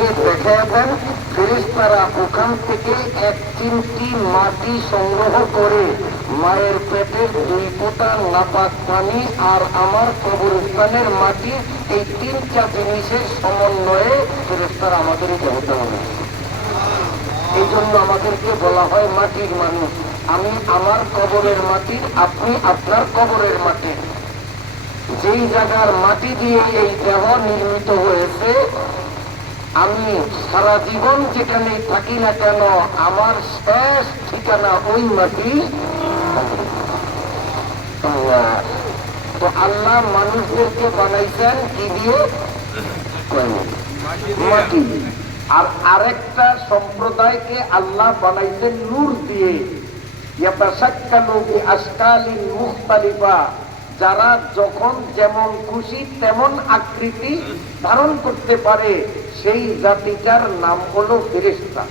আমাদেরকে দেখায় দেন ফেরেশতারা ওখান থেকে এক চিমটি মাটি সংগ্রহ করে মায়ের পেটের 2 ফোঁটা নাপাক পানি আর আমার কবরস্থানের মাটি, এই 3টা জিনিসের সমন্বয়ে ফেরেশতারা আমাদের দেবতা হবে। এই জন্য আমাদেরকে বলা হয় মাটির মানুষ। আমি আমার কবরের মাটি, আপনি আপনার কবরের মাটি। যেই জায়গার মাটি দিয়ে এই দেহ নির্মিত হয়েছে, আমি সারা জীবন যেখানে থাকি না কেন আমার শেষ ঠিকানা ওই মাটি। তো আল্লাহ মানুষদেরকে বানাইছেন কি দিয়ে? মাটি। আর আরেকটা সম্প্রদায়কে আল্লাহ বানাইছেন নূর দিয়ে। ইয়াতাশাক্কালু বিআশকালিন মুখতালিফা, যারা যখন যেমন খুশি তেমন আকৃতি ধারণ করতে পারে, সেই জাতিটার নাম হলো ফেরেশতা।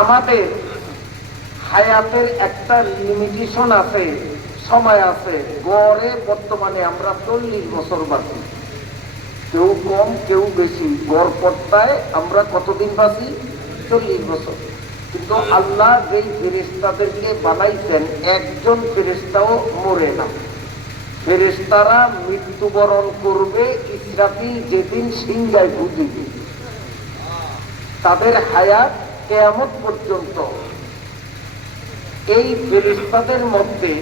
আমাদের হায়াতের একটা লিমিটেশন আছে, সময় আছে। গড়ে বর্তমানে আমরা 40 বছর বাঁচি, কেউ কম কেউ বেশি। গড় পর্দায় আমরা কতদিন বাঁচি? 40 বছর। কিন্তু আল্লাহ যেই ফেরেশতাদেরকে বানাইছেন, একজন ফেরেশতাও মরে না। ফেরেশতারা মৃত্যুবরণ করবে ইসরাফিল যেদিন সিংহায় ফু দিবে। তাদের হায়াত কিয়ামত পর্যন্ত। এই ফেরেশতাদের মধ্যে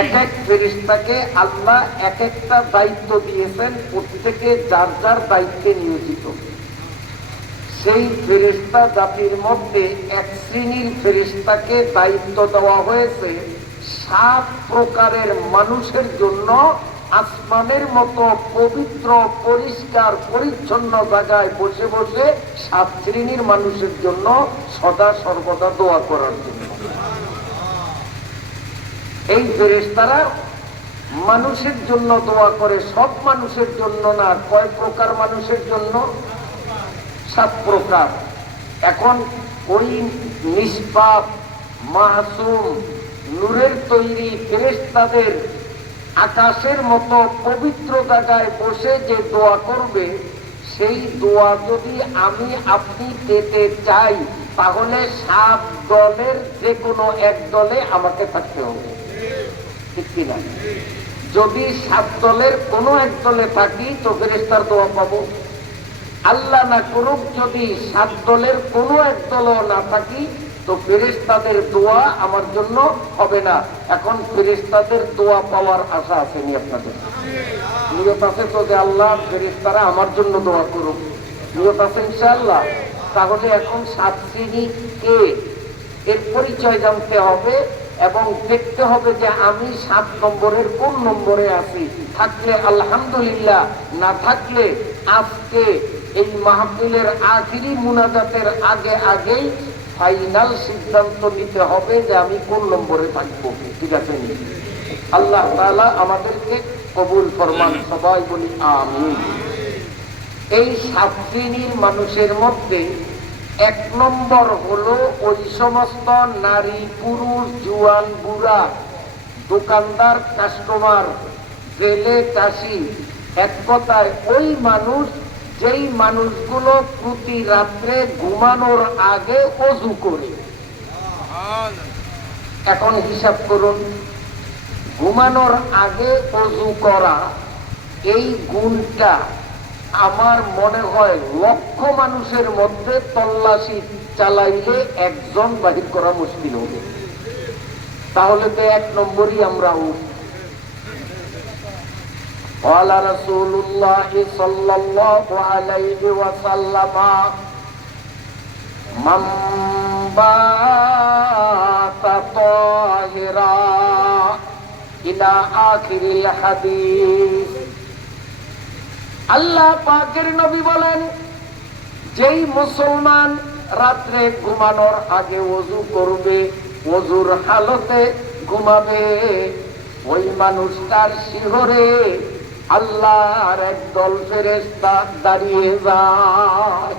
এক এক ফেরেশতাকে আল্লাহ এক একটা দায়িত্ব দিয়েছেন, প্রত্যেকে যার যার দায়িত্বে নিয়োজিত। সেই ফেরেশতা জাতির মধ্যে এক শ্রেণীর ফেরেশতাকে দায়িত্ব দেওয়া হয়েছে 7 প্রকারের মানুষের জন্য আসমানের মতো পবিত্র পরিষ্কার পরিচ্ছন্ন জায়গায় বসে বসে 7 শ্রেণীর মানুষের জন্য সদা সর্বদা দোয়া করার জন্য। এই ফেরেশতারা মানুষের জন্য দোয়া করে, সব মানুষের জন্য না। কয় প্রকার মানুষের জন্য? 7 প্রকার। এখন ওই নিষ্পাপ মাসুম নূরের তৈরি ফেরেশতাদের আকাশের মতো পবিত্র জায়গায় বসে যে দোয়া করবে, সেই দোয়া যদি আমি আপনি পেতে চাই, তাহলে 7 দলের যে কোনো এক দলে আমাকে থাকতে হবে, ঠিক কিনা? যদি 7 দলের কোনো এক দলে থাকি তো ফেরেশতার দোয়া পাবো। আল্লাহ না করুক, যদি 7 দলের কোনো এক দলও না থাকি তো ফেরেশতাদের দোয়া আমার জন্য হবে না। এখন ফেরেশতাদের দোয়া পাওয়ার আশা আছে নি আপনাদের? নিয়ত আছে তো যে আল্লাহ ফেরেশতারা আমার জন্য দোয়া করুক? নিয়ত আছে ইনশাআল্লাহ। তাহলে এখন 7 শ্রেণী কে, এর পরিচয় জানতে হবে এবং দেখতে হবে যে আমি 7 নম্বরের কোন নম্বরে আছি। থাকলে আলহামদুলিল্লাহ, না থাকলে আজকে এই মাহফিলের আখিরি মুনাজাতের আগেই ফাইনাল সিদ্ধান্ত নিতে হবে যে আমি কোন নম্বরে থাকবো। ঠিক আছে? আল্লাহ তাআলা আমাদেরকে কবুল ফরমান। সবাই বলি আমিন। এই 7 শ্রেণীর মানুষের মধ্যে 1 নম্বর হলো ওই সমস্ত নারী পুরুষ জুয়ান বুড়া, দোকানদার কাস্টমার, জেলে চাষি, এক কথায় ওই মানুষ যেই মানুষগুলো প্রতি রাত্রে ঘুমানোর আগে ওযু করে। এখন হিসাব করুন, ঘুমানোর আগে ওযু করা, এই গুণটা আমার মনে হয় লক্ষ মানুষের মধ্যে তল্লাশি চালাইলে একজন বাহির করা মুশকিল হবে। তাহলে তো 1 নম্বরই আমরা উঠি। قال رسول الله صلى الله عليه وسلم من بات طاهرا إلى آخر الحديث। আল্লাহ পাকের নবী বলেন, যেই মুসলমান রাত্রে ঘুমানোর আগে ওযু করবে, ওযুর হালতে ঘুমাবে, ওই মানুষটার শিহরে আল্লাহর একদল ফেরেশতা দাঁড়িয়ে যায়।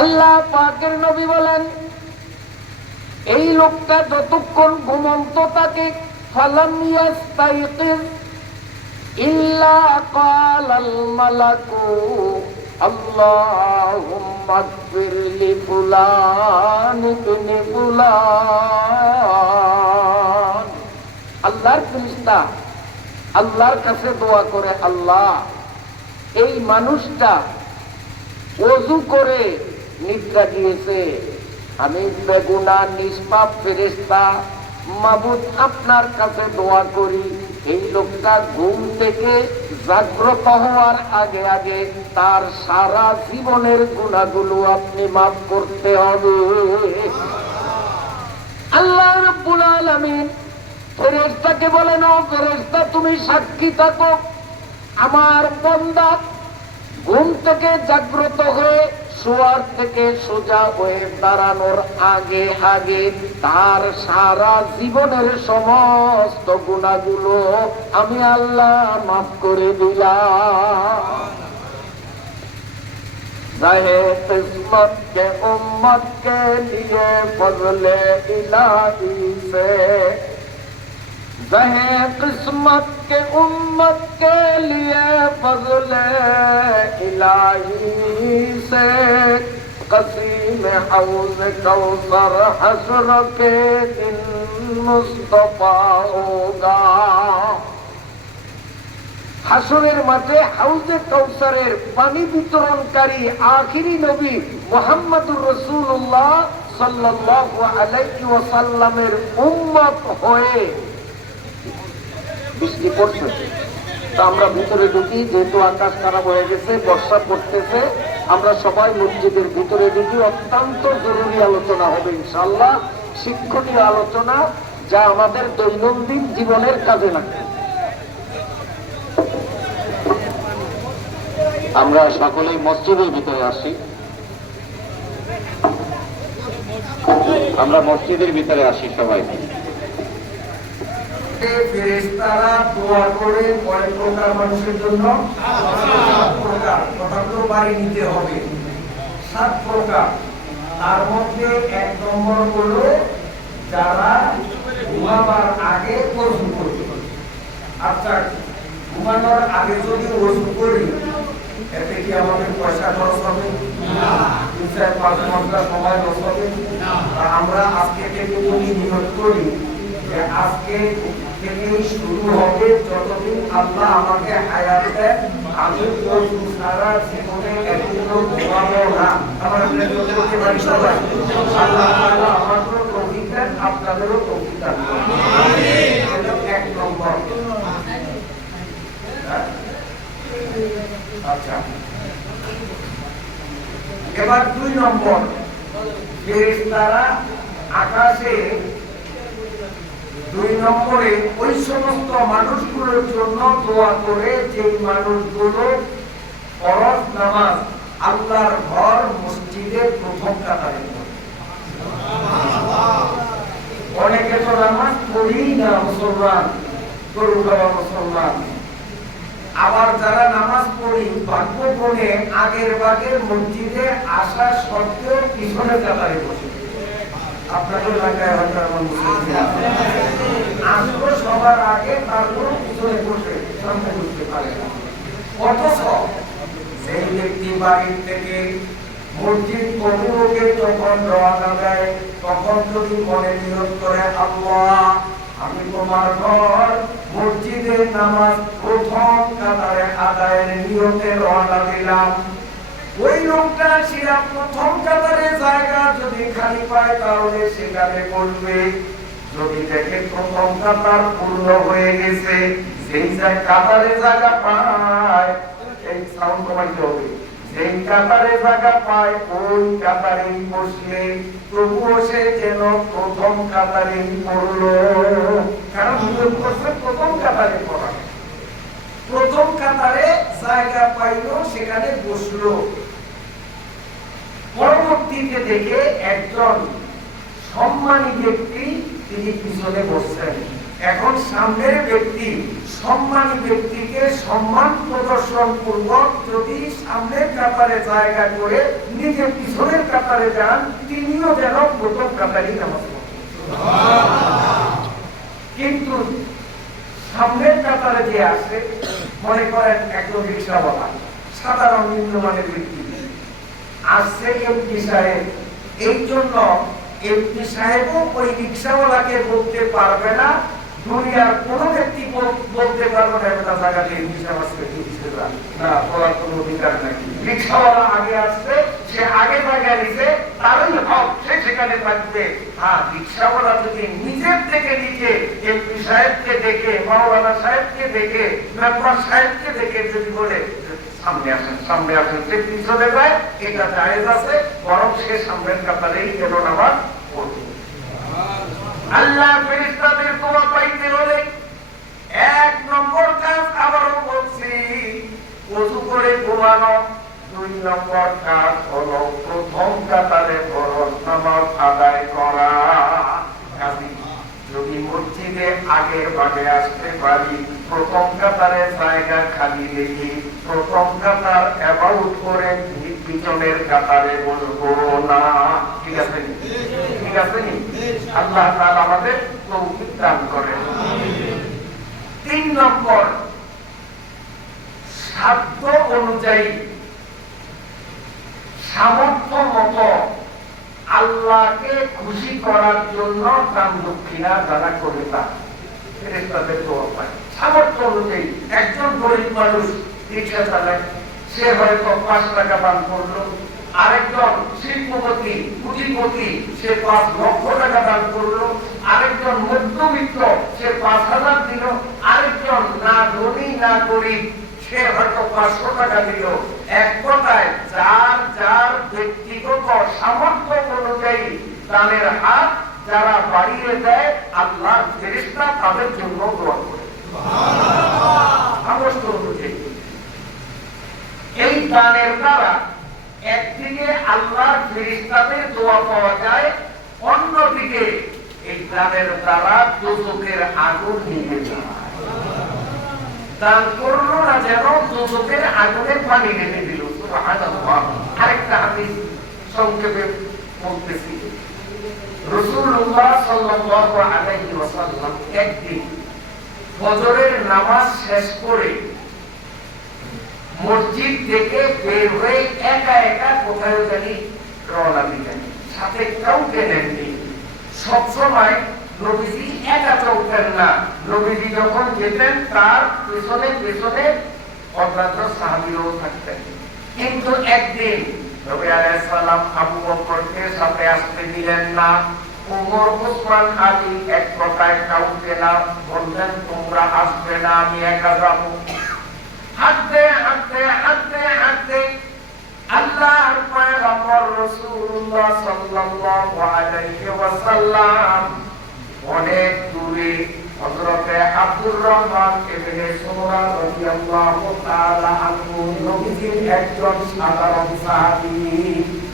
আল্লাহ পাকের নবী বলেন, এই লোকটা যতক্ষণ ঘুমন্ত থাকে ফালাম ইয়াস্তাইকিজ ইল্লা ক্বালাল মালাকু আল্লাহুম্মা ইগফির লি ফুলান ইবনে ফুলান। আল্লাহর ফেরেশতা আল্লাহর কাছে দোয়া করে, আল্লাহ এই মানুষটা ওযু করে নিদ্রা গিয়েছে, আমি বেগুনাহ নিষ্পাপ ফেরেশতা মাবুদ আপনার কাছে দোয়া করি এই লোকটা ঘুম থেকে জাগ্রত হওয়ার আগে আগে তার সারা জীবনের গুনাহগুলো আপনি মাফ করতে হবে। আল্লাহ রাব্বুল আলামিন ফেরেশতাকে বলেন, ও ফেরেশতা তুমি সাক্ষী থাকো, আমার বান্দা ঘুম থেকে জাগ্রত হয়ে শোয়ার থেকে সোজা হয়ে দাঁড়ানোর আগে আগে তার সারা জীবনের সমস্ত গুনাহগুলো আমি আল্লাহ মাফ করে দিলাম। रहे किस्मत के उम्मत के लिए फजले इलाही से, रहे किस्मत के उम्मत के लिए फजले इलाही से, कसीम हौज कौसर हश्र के दिन मुस्तफा होगा। হাসরের মাঠে হাউজে কাউসারের পানি বিতরণকারী আখিরি নবী মুহাম্মদুর রাসূলুল্লাহ সাল্লাল্লাহু আলাইহি ওয়াসাল্লামের উম্মত হয়ে বৃষ্টি পড়ছে। তা আমরা ভিতরে ঢুকি, যেহেতু আকাশ খারাপ হয়ে গেছে, বর্ষা পড়তেছে, আমরা সবাই মসজিদের ভিতরে ঢুকি। অত্যন্ত জরুরি আলোচনা হবে ইনশাআল্লাহ, শিক্ষণীয় আলোচনা যা আমাদের দৈনন্দিন জীবনের কাজে লাগবে। আমরা সকলেই মসজিদের ভিতরে আসি, আমরা মসজিদের ভিতরে আসি সবাই। ফেরেশতারা দোয়া করে কয় প্রকার মানুষের জন্য? 7 প্রকার। কথাগুলো বাড়ি নিতে হবে। 7 প্রকার। তার মধ্যে 1 নম্বর হলো যারা ঘুমাবার আগে ওযু করবে। আচ্ছা, ঘুমানোর আগে যদি ওযু করি এতে কি আমাদের পয়সা খরচ হবে? না। 2-5 ঘন্টা সময় নষ্ট হবে না। আমরা আজকে থেকে নিয়ত করি যে আজকে থেকেই শুরু হবে, যতদিন আল্লাহ আমাকে হায়াত দেয় আমি ওযু সারা জীবনে একদিনও ঘুমাবো না। আমরা নিয়ত করতে পারি সবাই। আল্লাহ তাআলা আমাদের তৌফিক দেন, আপনাদেরও তৌফিক দান করুন। আমিন। এটা 1 নম্বর। আচ্ছা, এবার 2 নম্বর, ফেরেশতারা আকাশে 2 নম্বরে ওই সমস্ত মানুষগুলোর জন্য দোয়া করে যে মানুষগুলো ফরজ নামাজ আল্লাহর ঘর মসজিদের প্রথম কাতারে পড়ে। অনেকে তো নামাজ পড়েই না, মুসলমান, গরু খাওয়া মুসলমান। আবার যারা নামাজ পড়ি ভাগ্য করে আগের ভাগের মসজিদে আসা সত্ত্বেও পিছনের কাতারে বসে। আপনাদের এলাকায় হয়তো এমন মুসলমান আসলো সবার আগে, তারপর পিছনে বসে সামনে বুঝতে পারে না। অথচ সেই ব্যক্তি বাড়ির থেকে মসজিদ অভিমুখে যখন রওনা দেয় তখন যদি মনে নিয়ত করে, আল্লাহ আমি তোমার ঘর মসজিদের নামাজ প্রথম কাতারে আদায়ের নিয়তে রওনা দিলাম, ওই লোকটা সেরা প্রথম কাতারে জায়গা যদি খালি পায় তাহলে সেখানে বলবে। যদি দেখে প্রথম কাতার পূর্ণ হয়ে গেছে, সেই কাতারে জায়গা পায়, এই সাউন্ড কমাইতে হবে, সেই কাতারে জায়গা পায় ওই কাতারেই বসলে তবুও সে যেন প্রথম কাতারেই পড়লো। কারণ প্রথম কাতারে পড়া, প্রথম কাতারে জায়গা পাইলো, সেখানে বসলো। পরবর্তীতে দেখে একজন সম্মানী ব্যক্তি তিনি পিছনে বসছেন। এখন সামনের ব্যক্তি সম্মানী ব্যক্তিকে সম্মান প্রদর্শন পূর্বক যদি সামনের কাতারে জায়গা করে নিজে পিছনের কাতারে যান, তিনিও যেন প্রথম কাতারই নামাজ পড়েন। কিন্তু সামনের কাতারে যে আসে, মনে করেন একজন রিক্সাওয়ালা, সাধারণ নিম্নমানের ব্যক্তি আসছে এমপি সাহেব, এই জন্য এমপি সাহেবও ওই রিক্সাওয়ালাকে বলতে পারবে না, দুনিয়ার কোন ব্যক্তি বলতে পারবে না একটা জায়গাতে এমপি সাহেব আসছে, না বলার কোনো অধিকার নাই। রিক্সাওয়ালা আগে আসছে, সে আগে জায়গায় নিছে, তারই হক, সে সেখানে থাকবে। হ্যাঁ, রিক্সাওয়ালা যদি নিজের থেকে নিজে এমপি সাহেবকে দেখে, মাওলানা সাহেবকে দেখে, মেম্বার সাহেবকে দেখে যদি বলে সামনে আসেন, সামনে আসেন, সে পিছনে যায়, এটা জায়েজ আছে, বরং সে সামনের কাতারেই কেন নামাজ পড়বে। আল্লাহ ফেরেশতাদের দোয়া পাইতে হলে এক নম্বর কাজ আবারও বলছি, ওযু করে ঘুমানো। দুই নম্বর কাজ হলো প্রথম কাতারে ফরজ নামাজ আদায় করা। যদি মসজিদে আগের ভাগে আসতে পারি, প্রথম কাতারে জায়গা খালি দেখি, প্রথম কাতার অ্যাবাউট করে পিছনের কাতারে বলবো না। ঠিক আছে? ঠিক আছে? আল্লাহ তাআলা আমাদের তৌফিক দান করেন। 3 নম্বর, সাধ্য অনুযায়ী সামর্থ্য মতো আল্লাহকে খুশি করার জন্য দান দক্ষিণা যারা করে তাদের দোয়া পায়। সামর্থ্য অনুযায়ী একজন গরিব মানুষ রিক্সা চালায়, সে হয়তো 5 টাকা দান করলো, আরেকজন শিল্পপতি পুঁজিপতি সে 5 লক্ষ টাকা দান করলো, আরেকজন মধ্যবিত্ত সে 5,000 দিল, আরেকজন না ধনী না গরিব সে হয়তো 500 টাকা দিল। এক কথায় যার যার ব্যক্তিগত সামর্থ্য অনুযায়ী দানের হাত যারা বাড়িয়ে দেয়, আল্লাহর ফেরেশতা তাদের জন্য দোয়া করে সামর্থ্য অনুযায়ী। এই দানের দ্বারা একদিকে আল্লাহর ফেরেশতাদের দোয়া পাওয়া যায়, অন্যদিকে এই দানের দ্বারা দোজখের আগুন নিভে যায়। দান করলো না যেন দোজখের আগুনে পানি ঢেলে দিল। সুবহানাল্লাহ। আরেকটা হাদিস সংক্ষেপে বলতেছি, রাসূলুল্লাহ সাল্লাল্লাহু আলাইহি ওয়াসাল্লাম একদিন ফজরের নামাজ শেষ করে মসজিদ থেকে বের হয়ে একা একা কোথায় জানি রওনা দিলেন, সাথে কাউকে নেননি। সবসময় নবীজি একা চলতেন না, নবীজি যখন যেতেন তার পেছনে পেছনে অন্যান্য সাহাবীরাও থাকতেন। কিন্তু একদিন নবী আলাইহিস সালাম আবু বকরকে সাথে আসতে দিলেন না, ওমর, ওসমান, আলী এক কথায় কাউকে না বললেন তোমরা আসবে না, আমি একা যাবো। হাঁটতে হাঁটতে হাঁটতে হাঁটতে আল্লাহর পয়গম্বর রাসূলুল্লাহ সাল্লাল্লাহু আলাইহি ওয়াসাল্লাম অনেক দূরে হযরতে আব্দুর রহমান ইবনে সুমরা রাদিয়াল্লাহু তাআলা আনহু, নবীজির একজন সাধারণ সাহাবী,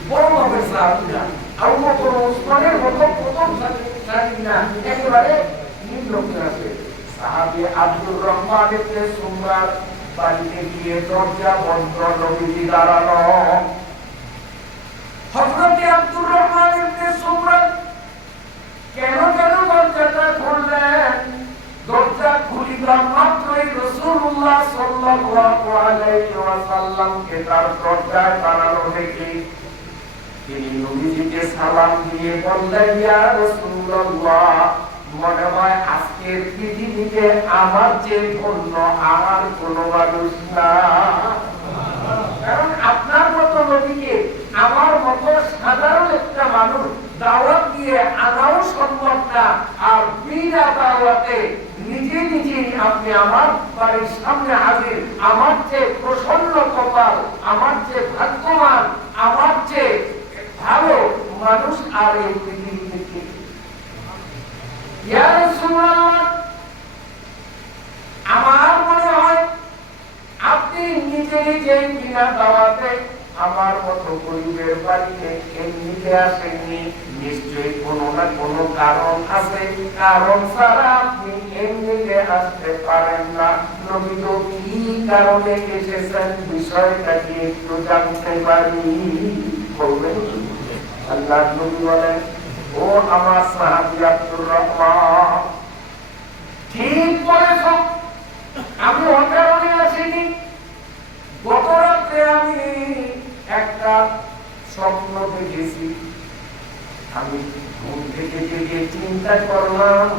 বড় বড় সাহাবী না, আবু বকর ওসমানের মতো প্রথম সাহাবী না, একেবারে নিম্ন ক্লাসের সাহাবী আব্দুর রহমান ইবনে সুমরা বাড়িতে গিয়ে দরজা বন্ধ, নবীজি দাঁড়ানো। হযরতে আব্দুর রহমান ইবনে সুমরা কেন কেন দরজাটা খুললেন? দরজা খুলিবা মাত্রই রাসূলুল্লাহ সাল্লাল্লাহু আলাইহি ওয়াসাল্লামকে তার দরজায় দাঁড়ানো দেখে তিনি নবীজিকে সালাম দিয়ে বললেন, ইয়া রাসূলুল্লাহ, মনে হয় আজকের পৃথিবীতে আমার যে ধন্য আর কোন মানুষ না, কারণ আপনার মতো নবীকে আমার মতো সাধারণ একটা মানুষ দাওয়াত দিয়ে আনাও সম্ভব না, আর বিনা দাওয়াতে নিজে নিজেই আপনি আমার বাড়ির সামনে হাজির। আমার যে প্রসন্ন কপাল, আমার যে ভাগ্যবান, আমার যে ভালো মানুষ আর এই পৃথিবীতে। ইয়া রাসূলুল্লাহ, আমার মনে হয় আপনি নিজে নিজে বিনা দাওয়াতে আমার মতো গরিবের বাড়িতে এমনিতে আসেননি, নিশ্চয়ই কোনো না কোনো কারণ আছে, কারণ ছাড়া আপনি এমনিতে আসতে পারেন না। নবী তো কি কারণে এসেছেন বিষয়টা কি একটু জানতে পারি? বলবেন? আল্লাহর নবী বলেন, ও আমার সাহাবী আব্দুর রহমান, ঠিক বলেছ, থেকে চিন্তা করলাম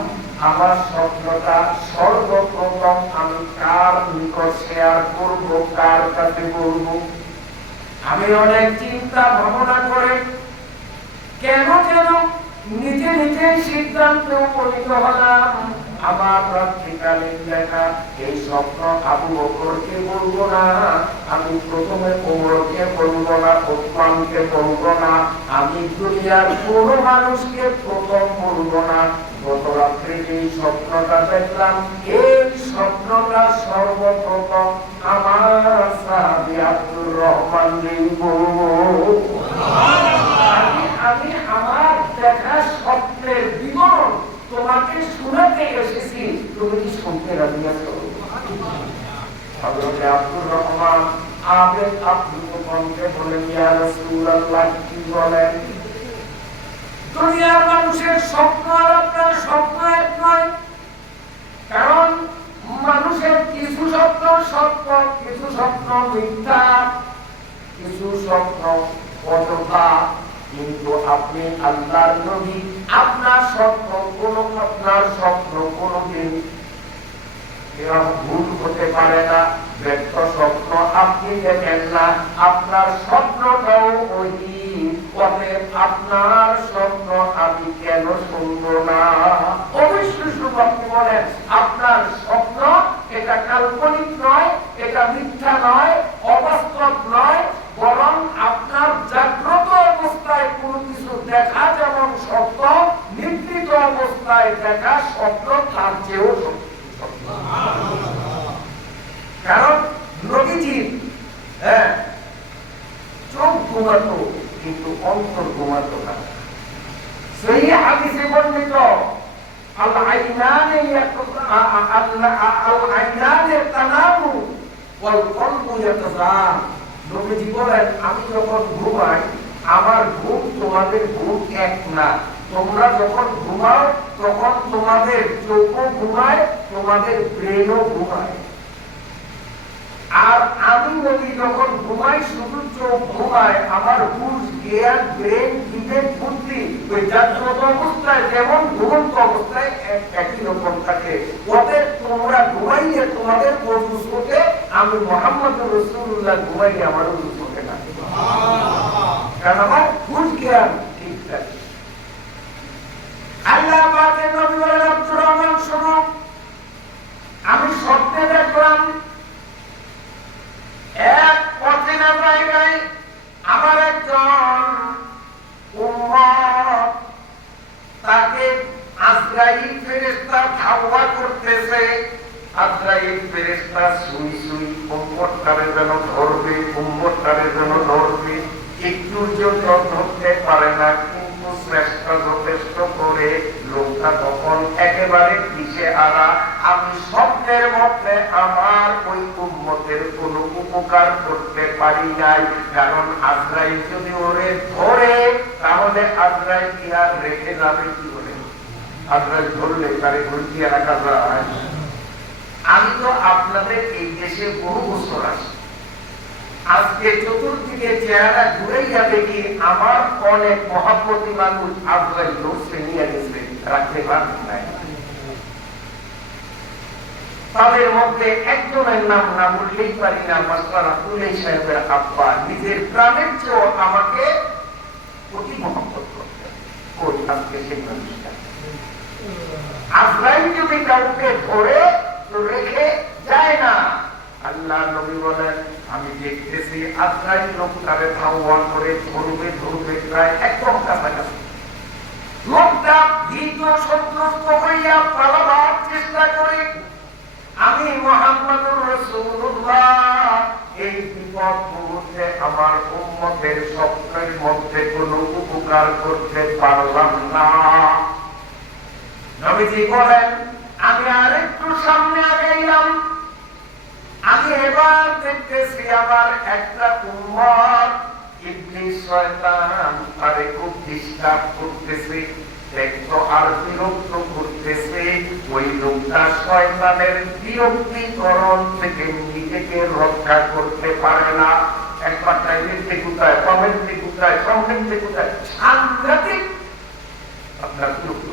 আমার স্বপ্নটা সর্বপ্রথম আমি কার নিকট শেয়ার করব, কার কাছে বলবো। আমি অনেক চিন্তা ভাবনা করে কেন নিজে নিজেই সিদ্ধান্তে উপনীত হলাম আমার রাত্রিকালীন দেখা এই স্বপ্ন আবু বকরকে বলবো না, আমি প্রথমে ওমরকে বলবো না, ওসমানকে বলবো না, আমি দুনিয়ার কোন মানুষকে প্রথম বলবো না। গত রাত্রে যে স্বপ্নটা দেখলাম এই স্বপ্নটা সর্বপ্রথম আমার সাহাবী আব্দুর রহমানকে বলবো। আমি আমার দেখা স্বপ্নের বিবরণ তোমাকে শোনাতে এসেছি, তুমি কি শুনতে রাজি আছো? হযরত আব্দুর রহমান আবেদ আব্দুকে বলেন, ইয়া রাসূলুল্লাহ, কি বলেন? দুনিয়ার মানুষের স্বপ্ন আর আপনার স্বপ্ন এক নয়, কারণ মানুষের কিছু স্বপ্ন সত্য, কিছু স্বপ্ন মিথ্যা, কিছু স্বপ্ন অযথা। কিন্তু আপনি আল্লাহর নবী, আপনার স্বপ্ন কোনদিন ভুল হতে পারে না। ব্যর্থ স্বপ্ন আপনি দেখেন না, আপনার স্বপ্নটাও ওই। অতএব আপনার স্বপ্ন আমি কেন শুনবো না? অবশ্যই শুনবো। আপনি বলেন আপনার স্বপ্ন এটা কাল্পনিক নয়, এটা মিথ্যা নয়, অবাস্তব নয়, বরং আপনার জাগ্রত অবস্থায় কোন কিছু দেখা যেমন সত্য, নিদ্রিত অবস্থায় দেখা স্বপ্ন তার চেয়েও সত্য। কারণ নবীজির চোখ ঘুমাতো কিন্তু অন্তর ঘুমাতো না। সেই হাদিসে বর্ণিত আল আইনানে তানামু ওয়াল কলবু ইয়াতাযাম। নবীজি বলেন, আমি যখন ঘুমাই আমার ঘুম তোমাদের ঘুম এক না। তোমরা যখন ঘুমাও তখন তোমাদের চোখও ঘুমায়, তোমাদের ব্রেনও ঘুমায়। আর আমি নবী যখন ঘুমাই শুধু চোখ ঘুমায়, আমার হুঁশ, জ্ঞান, ব্রেন, বিবেক, বুদ্ধি ওই জাগ্রত অবস্থায় যেমন ঘুমন্ত অবস্থায় একই রকম থাকে। ওদের তোমরা ঘুমাইলে তোমাদের ওযু ওঠে, আমি মুহাম্মদ রাসূলুল্লাহ ঘুমাইলে আমার ওযু ওঠে না, কারণ আমার হুঁশ জ্ঞান ঠিক থাকে। আল্লাহ পাকের নবী বলেন, আব্দুর রহমান শোনো, আমি স্বপ্নে দেখলাম এক অচেনা জায়গায় আমার একজন উম্মত, তাকে আজরাইল ফেরেশতা ধাওয়া করতেছে। আজরাইল ফেরেশতা সুই সুই উম্মতটারে যেন ধরবে, উম্মতটারে যেন ধরবে। একটুর জন্য ধরতে পারে না, কিন্তু চেষ্টা যথেষ্ট করে লোকটা তখন একেবারে পিছে আনা। আমি স্বপ্নের মধ্যে আমার ওই উম্মতের কোন উপকার করতে পারি নাই, কারণ আজরাইল যদি ওরে ধরে তাহলে আজরাইল কি আর রেখে যাবে? কি বলে, আজরাইল ধরলে তারে ঘুরিয়ে রাখা যায়? আমি তো আপনাদের এই দেশে বহু বছর আসি, আজকে চতুর্দিকে চেহারা ঘুরাইয়া দেখি আমার অনেক মহাপতি মানুষ আজরাইল ধরছে নিয়ে গেছে, রাখতে পারেন নাই। তাদের মধ্যে একজনের নাম না বললেই পারি না, মাস্টার আব্দুল্লাহ সাহেবের আব্বা নিজের প্রাণের চেয়েও আমাকে অতি মহব্বত করতেন। ওই আজকে সেই মানুষটা আজরাইল যদি কাউকে ধরে তো রেখে যায় না। আল্লাহ নবী বলেন, আমি দেখতেছি আজরাইল লোকটারে ধাওয়া করে ধরবে প্রায় এক ঘন্টা কাছাকাছি। লোকটা ভীত সন্ত্রস্ত হইয়া পালাবার চেষ্টা করে। আমি মুহাম্মদুর রাসূলুল্লাহ এই বিপদ মুহূর্তে আমার উম্মতের স্বপ্নের মধ্যে কোনো উপকার করতে পারলাম না। নবীজি বলেন, আমি আরেকটু সামনে আগাইলাম। আমি এবার দেখতেছি আমার একটা উম্মত ইবলিস শয়তান তারে খুব ডিস্টার্ব করতেছে, দেখতো আর বিরক্ত করতেছে। ওই লোকটা শয়তানের বিরক্তিকরণ থেকে নিজেকে রক্ষা করতে পারে না। একবার টাইমের কোথায়, কমেন্টে কোথায়, সাংঘাতিক আপনার বিরক্ত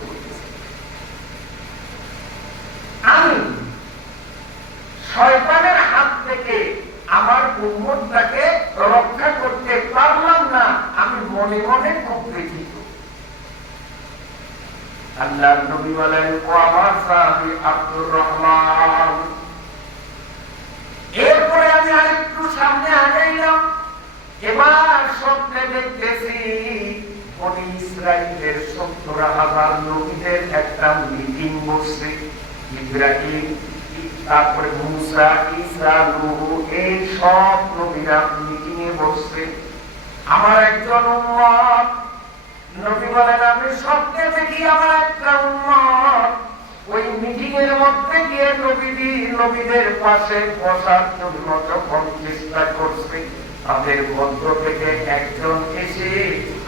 উম্মতটাকে রক্ষা করতে পারলাম না, আমি মনে মনে খুব ব্যথিত। আল্লাহর নবী বলেন, ও আমার সাহাবী আব্দুর রহমান। এরপরে আমি আরেকটু সামনে আগাইলাম, এবার স্বপ্নে দেখতেছি বনি ইসরাইলের 70,000 নবীদের একটা মিটিং বসছে। ইব্রাহিম, তারপরে মুসা, ঈসা, নূহ, এই সব নবীরা মিটিং এ বসছে। আমার একজন উম্মত, নবী বলেন আমি স্বপ্নে দেখি আমার একটা উম্মত ওই মিটিং এর মধ্যে গিয়ে নবীদের পাশে বসার জন্য যখন চেষ্টা করছে, তাদের মধ্য থেকে একজন এসে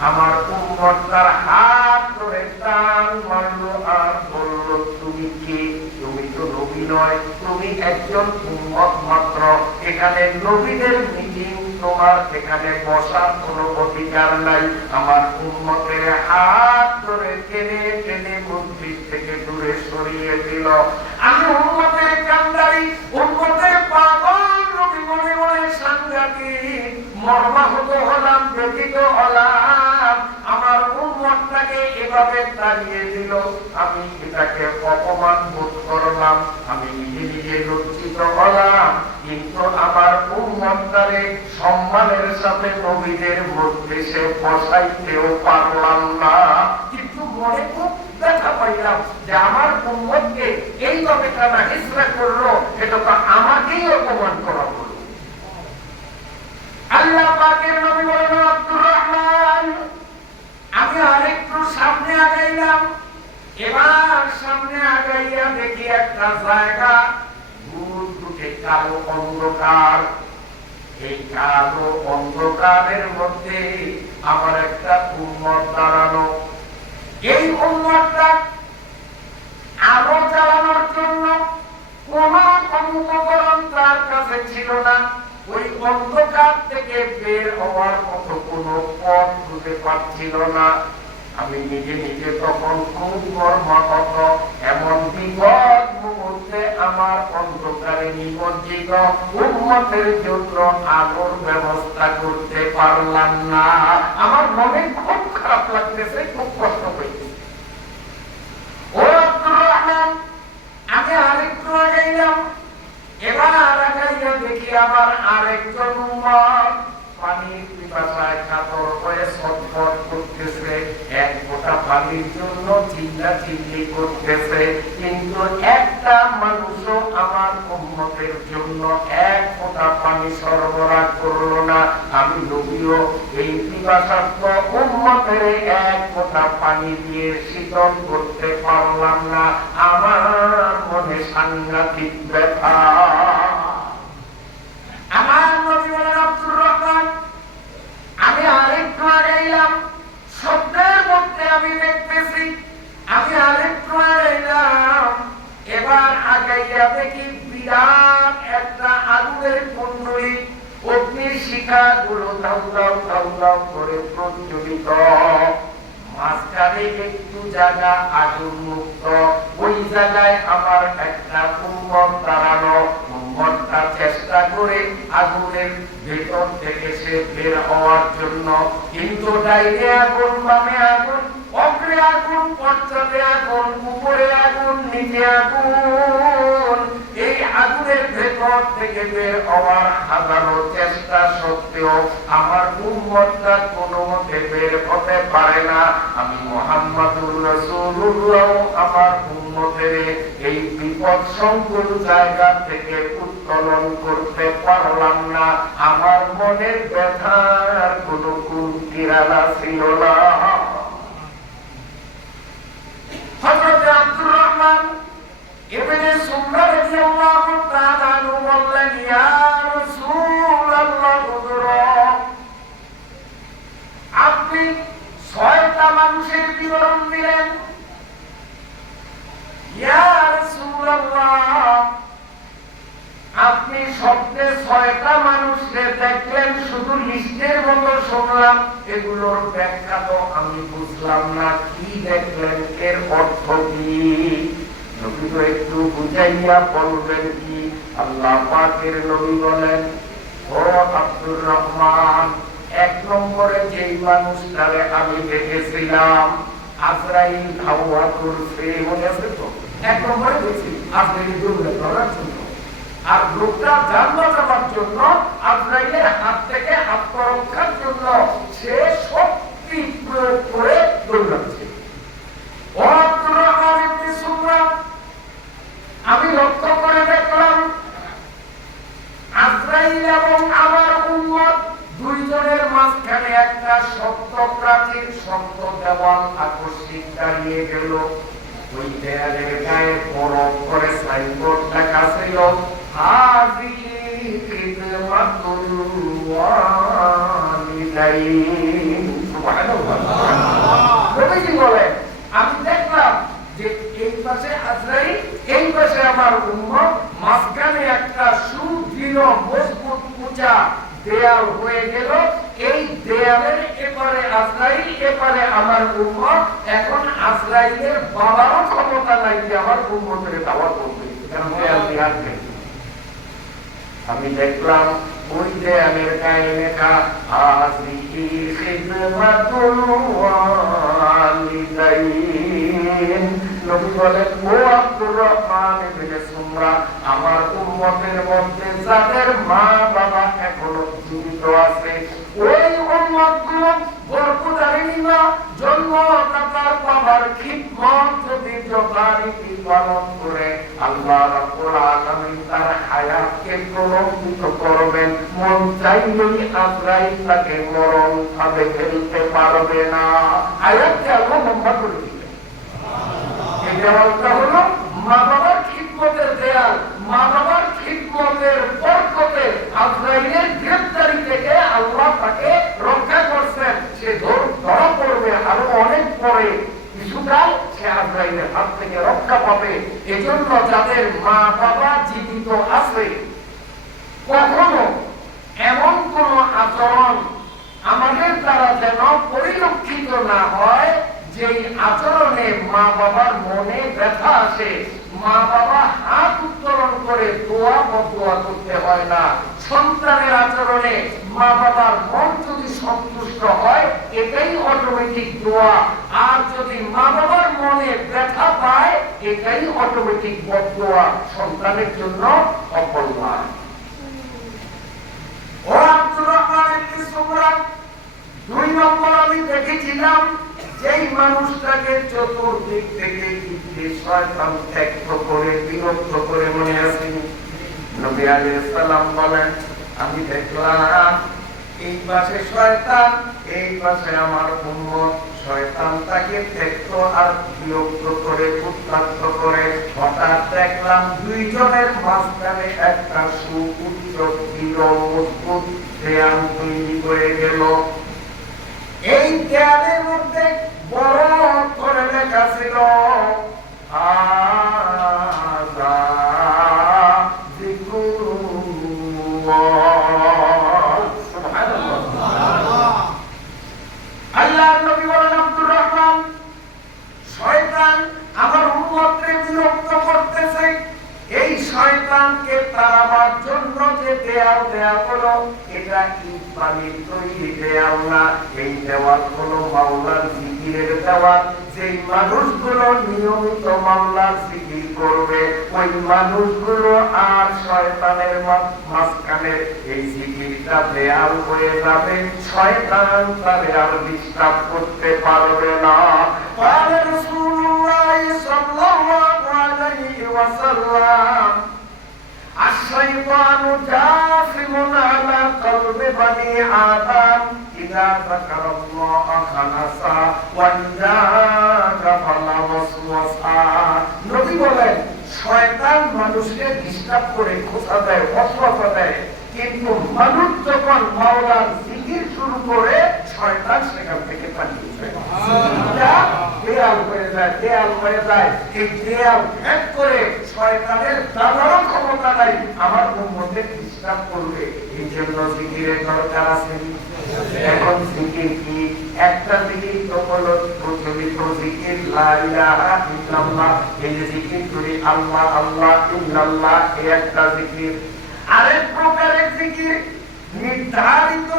আমার উম্মতটার হাত ধরে টান মারলো আর বলল, তুমি কে? তুমি তো নবী নয়, তুমি একজন উম্মত মাত্র। এখানে নবীদের মিটিং, তোমার এখানে বসার কোনো অধিকার নাই। আমার উম্মতের হাত ধরে টেনে টেনে মসজিদ থেকে দূরে সরিয়ে দিল। আমি উম্মতের কান্দারি, উম্মতের পাগল নবী মনে মনে সাংঘাতিক মর্মাহত হলাম, ব্যথিত হলাম। আমার উম্মতটাকে এভাবে তাড়িয়ে দিল, আমি এটাকে অপমান বোধ করলাম, আমি নিজে নিজে লজ্জিত হলাম। কিন্তু আমার উম্মতটারে সম্মানের সাথে নবীদের মধ্যে সে বসাইতেও পারলাম না। কিন্তু মনে খুব ব্যথা পাইলাম যে আমার উম্মতকে এইভাবে টানা হিসরা করলো, এটা তো আমাকেই অপমান করা হলো। আল্লাহ পাকের নবী বলেন, আব্দুর রহমান, আমি আরেকটু সামনে আগাইলাম। এবার সামনে আগাইয়া দেখি একটা জায়গা, দূর দূরে কালো অন্ধকার। এই কালো অন্ধকারের মধ্যে আমার একটা উম্মত দাঁড়ানো। এই উম্মতটা আলো জ্বালানোর জন্য কোন উপকরণ তার কাছে ছিল না। ওই অন্ধকার থেকে বের হওয়ার মতো কোন পথ খুঁজে পাচ্ছিল না। আমি নিজে নিজে তখন খুব মর্মাহত, এমন বিপদ মুহূর্তে আমার অন্ধকারে নিমজ্জিত উম্মতের জন্য আলোর ব্যবস্থা করতে পারলাম না। আমার মনে খুব খারাপ লাগতেছে, খুব কষ্ট হয়েছে। ও আব্দুর রহমান, আমি আরেকটু আগাইলাম। এবার আগাইয়া দেখি আমার আরেকজন উম্মত পানির পিপাসায় কাতর হয়ে ছটফট করতেছে, এক ফোঁটা পানির জন্য চিল্লাচিল্লি করতেছে। কিন্তু একটা মানুষও আমার উম্মতের জন্য এক ফোঁটা পানি সরবরাহ করলো না। আমি নবীও এই পিপাসার্থ উম্মতের এক ফোঁটা পানি দিয়ে শীতল করতে পারলাম না। আমার মনে সাংঘাতিক ব্যথা। আমার নবী বলেন, আব্দুর রহমান, আমি আরেকটু আগাইলাম। শব্দের মধ্যে আমি দেখতেছি, আমি আরেকটু আগাইলাম। এবার আগাইয়া দেখি বিরাট একটা আগুনের কুণ্ডলী, অগ্নির শিখা গুলো দাউ দাউ দাউ দাউ করে প্রজ্বলিত। মাঝখানে একটু জায়গা আগুন মুক্ত, ওই জায়গায় আমার একটা উম্মত দাঁড়ানো। উম্মতটা চেষ্টা করে আগুনের ভেতর থেকে সে বের হওয়ার জন্য, কিন্তু ডাইনে আগুন, বামে আগুন, অগ্রে আগুন, পশ্চাতে আগুন, উপরে আগুন, নিচে আগুন। এই আগুনের ভেতর থেকে বের হওয়ার হাজারো চেষ্টা সত্ত্বেও আমার উম্মতটা কোনো মতে বের হতে পারে না। আমি মুহাম্মাদুর রাসূলুল্লাহ আমার উম্মতের এই বিপদ সংকুল জায়গা থেকে উত্তোলন করতে পারলাম না। আমার মনের ব্যথার কোনো কুল-কিনারা ছিল না। হযরত আব্দুর রহমান ইবনে সুমরা রাদিয়াল্লাহু তাআলা আনহু বললেন, ইয়া রাসূলুল্লাহ, আপনি 6টা মানুষের বিবরণ দিলেন। ইয়া রাসূলুল্লাহ, আপনি স্বপ্নে 6টা মানুষকে দেখলেন, শুধু লিস্টের মতো শুনলাম, এগুলোর ব্যাখ্যা তো আমি বুঝলাম না। কি দেখলেন, এর অর্থ কি? নবী তো একটু বুঝাইয়া বলবেন কি? আল্লাহ পাকের নবী বলেন, ও আব্দুর রহমান, এক নম্বরে যেই মানুষটারে আমি দেখেছিলাম আজরাইল ধাওয়া করছে, মনে আছে তো? এক নম্বরে দেখছি আজরাইল দৌড়ে ধরার জন্য, আর লোকটা জান বাঁচাবার জন্য, আজরাইলের হাত থেকে আত্মরক্ষার জন্য সে শক্তি প্রয়োগ করে দৌড়াচ্ছে। ও আব্দুর রহমান ইবনে সুমরা, আমি লক্ষ্য করে দেখলাম আজরাইল এবং আমার উম্মত দুইজনের মাঝখানে একটা শক্ত প্রাচীর, শক্ত দেওয়াল আকস্মিক দাঁড়িয়ে গেল। ওই দেয়ালের গায়ে বড় করে সাইনবোর্ড লেখা ছিল হাযিহি খিদমাতুল ওয়ালিদাইন। সুবহানাল্লাহ। নবীজি বলেন, আমি দেখলাম যে এই পাশে আজরাইল, এই পাশে আমার উম্মত, মাঝখানে একটা সুদৃঢ় মজবুত উঁচা দেয়াল হয়ে গেল। এই দেয়ালের এপারে আজরাইল, এপারে আমার উম্মত। এখন আজরাইলের বাবারও ক্ষমতা নাই যে আমার উম্মতের দাওয়াত করবে, কারণ দেয়াল দেয়াল নেই। আমি দেখলাম ওই দেয়ালের গায়ে লেখা হাযিহি খিদমাতুল ওয়ালিদাইন। নবী বলেন, ও আব্দুর রহমান ইবনে সুমরা, আমার উম্মতের মধ্যে যাদের মা বাবা এখনো জীবিত আছে, ওই উম্মতগুলো গর্ভধারিণী মা জন্মদাতার বাবার খিদমত যদি যথারীতি পালন করে, আল্লাহ রাব্বুল আলামিন তার হায়াতকে প্রলম্বিত করবেন। মন চাইলেই আজরাইল তাকে মরণ ভাবে ফেলতে পারবে না। আয়াতকে আল্লাহ লম্বা করে দিলেন। এই দেওয়ালটা হলো মা বাবার খিদমতের দেয়াল। মা বাবার খিদমতের বরকতে আজরাইলের গ্রেফতারি থেকে আল্লাহ তাকে রক্ষা করছেন। সে ধরা পড়বে আরো অনেক পরে, কিছুকাল সে আজরাইলের হাত থেকে রক্ষা পাবে। এজন্য যাদের মা বাবা জীবিত আছে, কখনো এমন কোন আচরণ আমাদের দ্বারা যেন পরিলক্ষিত না হয় যে আচরণে মা বাবার মনে ব্যথা আসে। মা বাবা হাত উত্তোলন করে দোয়া বদুয়া করতে হয় না। সন্তানের আচরণে মা বাবার মন যদি সন্তুষ্ট হয়, এটাই অটোমেটিক দোয়া। আর যদি মা বাবার মনে ব্যথা পায়, এটাই অটোমেটিক বদদোয়া, সন্তানের জন্য অকল্যাণ। ও আব্দুর রহমান ইবনে সুমরা, দুই নম্বর আমি দেখেছিলাম যেই মানুষটাকে চতুর্দিক থেকে শয়তান ত্যাক্ত করে, বিরক্ত করে, মনে আছে নবী আলাইহিস সালাম বলেন, আমি দেখলাম এই পাশে শয়তান, এই পাশে আমার উম্মত। শয়তান তাকে ত্যাক্ত আর বিরক্ত করে, উত্ত্যক্ত করে। হঠাৎ দেখলাম দুইজনের মাঝখানে একটা সুউচ্চ দৃঢ় মজবুত দেয়াল তৈরি হয়ে গেল। এই দেয়ালের মধ্যে বড় করে লেখা ছিল হাযা যিকরুল্লাহ। সুবহানাল্লাহ। আল্লাহর নবী বলেন, আব্দুর রহমান, শয়তান আমার উম্মতকে বিরক্ত করতেছে। এই শয়তানকে তাড়াবার জন্য যে দেয়াল দেয়া হলো, এটা ইট বালির তৈরি দেয়াল না। এই দেওয়াল হলো মাওলার জিকিরের দেওয়াল। যেই মানুষগুলো নিয়মিত মাওলার জিকির করবে, ওই মানুষগুলো আর শয়তানের মাঝখানে এই জিকিরটা দেয়াল হয়ে যাবে। শয়তান তাদের আর ডিস্টার্ব করতে পারবে না। রাসূলুল্লাহ সাল্লাল্লাহু আলাইহি ওয়াসাল্লাম, আশ-শাইতানু জাসিমুন আলা কলবি বনি আদম ইযা যাকারাল্লাহা খানাসা ওয়া ইযা গাফালা ওয়াসওয়াসা। নবী বলেন, শয়তান মানুষকে ডিস্টার্ব করে, খোঁচা দেয়, ওয়াসওয়াসা দেয়, কিন্তু মানুষ যখন মাওলার জিকির শুরু করে, শয়তান সেখান থেকে পালিয়ে যায়। দেয়াল হয়ে যায়, দেয়াল হয়ে যায়। এই দেয়াল ভেদ করে শয়তানের দাঁড়ানোর ক্ষমতা নাই, আমার উম্মতকে ডিস্টার্ব করবে। এই জন্য জিকিরের দরকার আছে। এখন জিকির কি? একটা জিকির তো হলো প্রচলিত জিকির, লা ইলাহা ইল্লাল্লাহ। এই যে জিকির করি আল্লাহ আল্লাহ ইল্লাল্লাহ, এই একটা জিকির। আরেক প্রকারের জিকির নির্ধারিত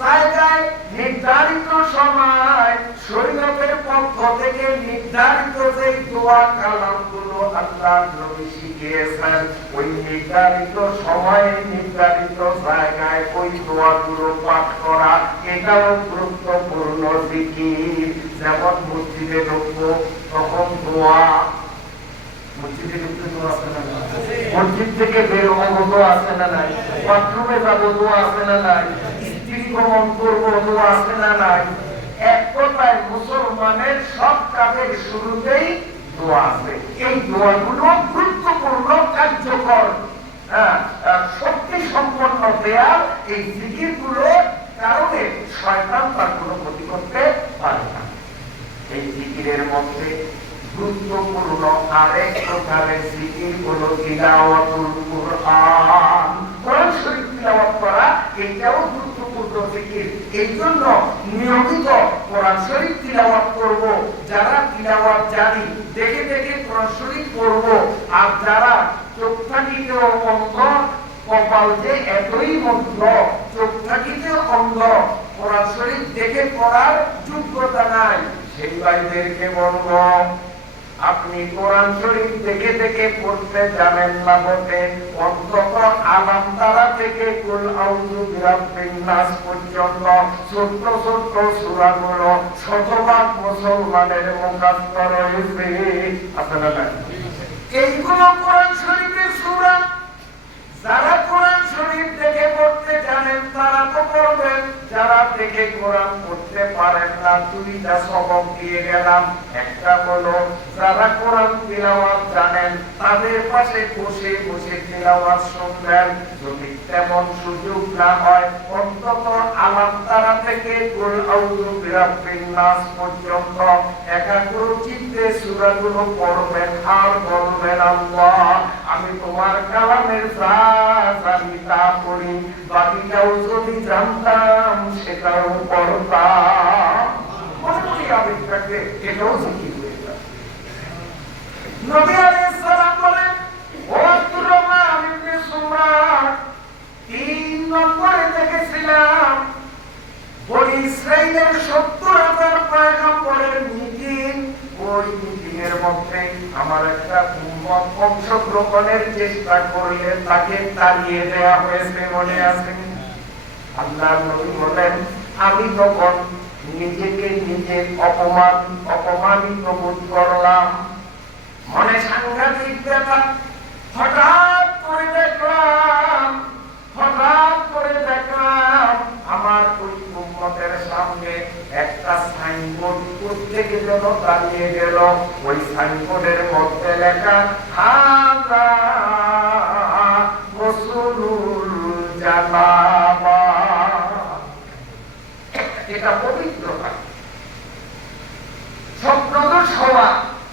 জায়গায় নির্ধারিত সময় শরীয়তের পক্ষ থেকে নির্ধারিত যে দোয়া কালামগুলো আল্লাহর নবী শিখিয়েছেন, ওই নির্ধারিত সময়ে নির্ধারিত জায়গায় ওই দোয়াগুলো পাঠ করা, এটাও গুরুত্বপূর্ণ জিকির। যেমন মসজিদে ঢুকবো তখন দোয়া, মসজিদে ঢুকতে দোয়া আছে না নাই? মসজিদ থেকে বের হবো দোয়া আছে না নাই? বাথরুমে যাবো দোয়া আছে না নাই? ভ্রমণ করবো দোয়া আছে না নাই? এক কথায় মুসলমানের সব কাজের শুরুতেই দোয়া আছে। এই দোয়াগুলো গুরুত্বপূর্ণ, কার্যকর, শক্তি সম্পন্ন দেয়ার এই জিকিরগুলো কারণে শয়তান তার কোনো ক্ষতি করতে পারে না। এই জিকিরের মধ্যে গুরুত্বপূর্ণ আরেক প্রকারের জিকির হলো তিলাওয়াতুল কুরআন। কোরআন শরীফ তিলাওয়াত করা এটাও গুরুত্বপূর্ণ জিকির। এই জন্য নিয়মিত কোরআন শরীফ তিলাওয়াত করব। যারা তিলাওয়াত জানি দেখে দেখে কোরআন শরীফ পড়ব। আর যারা চোখ থাকিতেও অন্ধ, কপাল যে এতই মন্দ, চোখ থাকিতেও অন্ধ, কোরআন শরীফ দেখে পড়ার যোগ্যতা নাই, সেই ভাইদেরকে বলবো, আপনি কোরআন শরীফ দেখে দেখে পড়তে জানেন না বটে, অন্তত আলাম তারা থেকে কুল আউযু বিরাব্বিন নাস পর্যন্ত ছোট্ট ছোট্ট সূরাগুলো শতভাগ মুসলমানের মুখস্থ রয়েছে। আপনারা এইগুলো কোরআন শরীফের সূরা। যারা কোরআন শরীফ দেখে পড়তে জানেন তারা তো পড়বেন, যারা দেখে কোরআন পড়তে পারেন না দুইটা সবক দিয়ে গেলাম। একটা হলো যারা কোরআন তিলাওয়াত জানেন তাদের পাশে বসে বসে তিলাওয়াত শুনবেন। যদি তেমন সুযোগ না হয় অন্তত আলাম তারা থেকে কুল আউযু বিরাব্বিন নাস পর্যন্ত একাগ্র চিত্তে সূরাগুলো পড়বেন আর বলবেন, আল্লাহ আমি তোমার কালামের জানি তা পড়ি, বাকিটাও যদি জানতাম সেটাও পড়তাম। মনে আবেগ থাকলে এটাও জিকির হয়ে যাবে। নবী আলাইহিস সালাম বলেন, ও আব্দুর রহমান ইবনে সুমরা, 3 নম্বরে দেখেছিলাম বনি ইসরাইলের 70,000 পয়গম্বরের মিটিং। ওই মিটিং এর মধ্যে আমার একটা উম্মত অংশগ্রহণের চেষ্টা করলে তাকে তাড়িয়ে দেওয়া হয়েছে, মনে আছে? আল্লাহর নবী বলেন, আমি তখন নিজেকে নিজে অপমানিত বোধ করলাম, মনে সাংঘাতিক ব্যাপার। হঠাৎ করে দেখলাম আমার ওই উম্মতের সামনে একটা সাইনবোর্ড থেকে যেন দাঁড়িয়ে গেল। ওই সাইনবোর্ডের মধ্যে লেখা, হাযা রাসূলুল জানাবা। এটা পবিত্র স্বপ্নদোষ হওয়া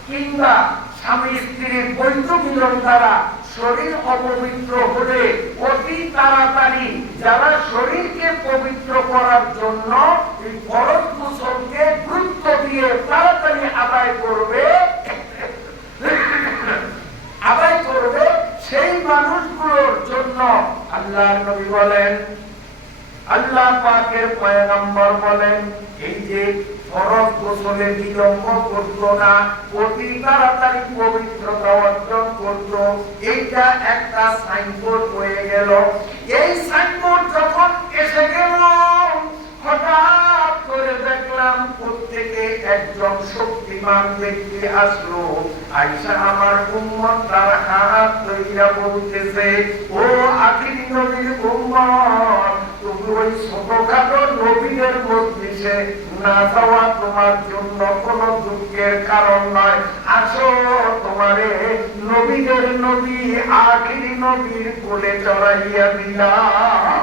কিংবা স্বামী স্ত্রীর বৈধ মিলন দ্বারা শরীর অপবিত্র হলে অতি তাড়াতাড়ি যারা শরীরকে পবিত্র করার জন্য এই ফরজ গোসলকে গুরুত্ব দিয়ে তাড়াতাড়ি আদায় করবে সেই মানুষগুলোর জন্য আল্লাহর নবী বলেন, আল্লাহ পাকের পয়গম্বর বলেন, এই যে ফরজ গোসলে বিলম্ব করত না, অতি তাড়াতাড়ি পবিত্রতা অর্জন করত, এইটা একটা সাইনবোর্ড হয়ে গেল। এই সাইনবোর্ড যখন এসে গেল, হঠাৎ করে দেখলাম প্রত্যেকে একজন শক্তিমান ব্যক্তি আসলো। আয়েশা আমার উম্মত তার হাত ধইরা বলতেছে, ও আখিরি নবীর উম্মত, তুমি ওই ছোটখাটো নবীদের মজলিসে না যাওয়া তোমার জন্য কোনো দুঃখের কারণ নয়। আসো, তোমারে নবীদের নবী আখিরি নবীর কোলে চড়াইয়া দিলাম।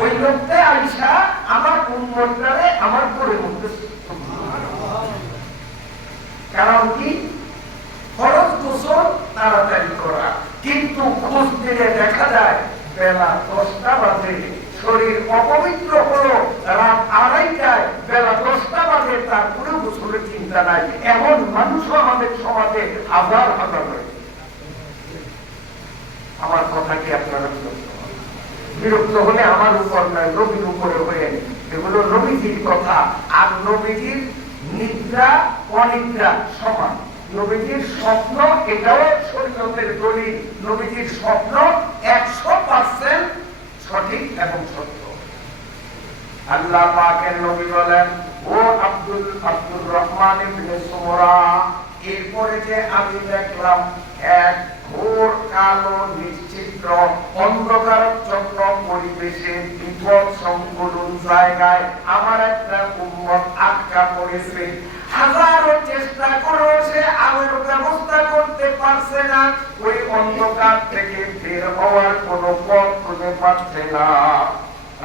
ওই লোকটা আয়েশা আমার উম্মতটারে আমার কোলে বলতেছে। কারণ কি? ফরজ গোসল তাড়াতাড়ি করা। কিন্তু খোঁজ দিলে দেখা যায় বেলা 10টা বাজে, শরীর অপবিত্র হলো রাত 2:30টায়, বেলা 10টা বাজে, তার কোনো গোসলের চিন্তা নাই। এমন মানুষও আমাদের সমাজে হাজার হাজার রয়েছে। আমার কথা কি আপনারা বিরক্ত হলে আমার উপর নয়, নবীর উপরে হয়ে। এগুলো নবীজির কথা। আর নবীজির নিদ্রা অনিদ্রা সমান। নবীজির স্বপ্ন, এটাও শরীয়তের দলিল। নবীজির স্বপ্ন 100% সঠিক এবং সত্য। আল্লাহ পাকের নবী বলেন, ও আব্দুর রহমান ইবনে সুমরা, এরপরে যে আমি দেখলাম এক ঘোর কালো নিশ্চিদ্র অন্ধকারাচ্ছন্ন পরিবেশে বিপদ সংকুলন জায়গায় আমার একটা উম্মত আটকা পড়েছে। হাজারো চেষ্টা করে সে আলোর ব্যবস্থা করতে পারছে না, ওই অন্ধকার থেকে বের হওয়ার কোনো পথ খুঁজে পাচ্ছে না।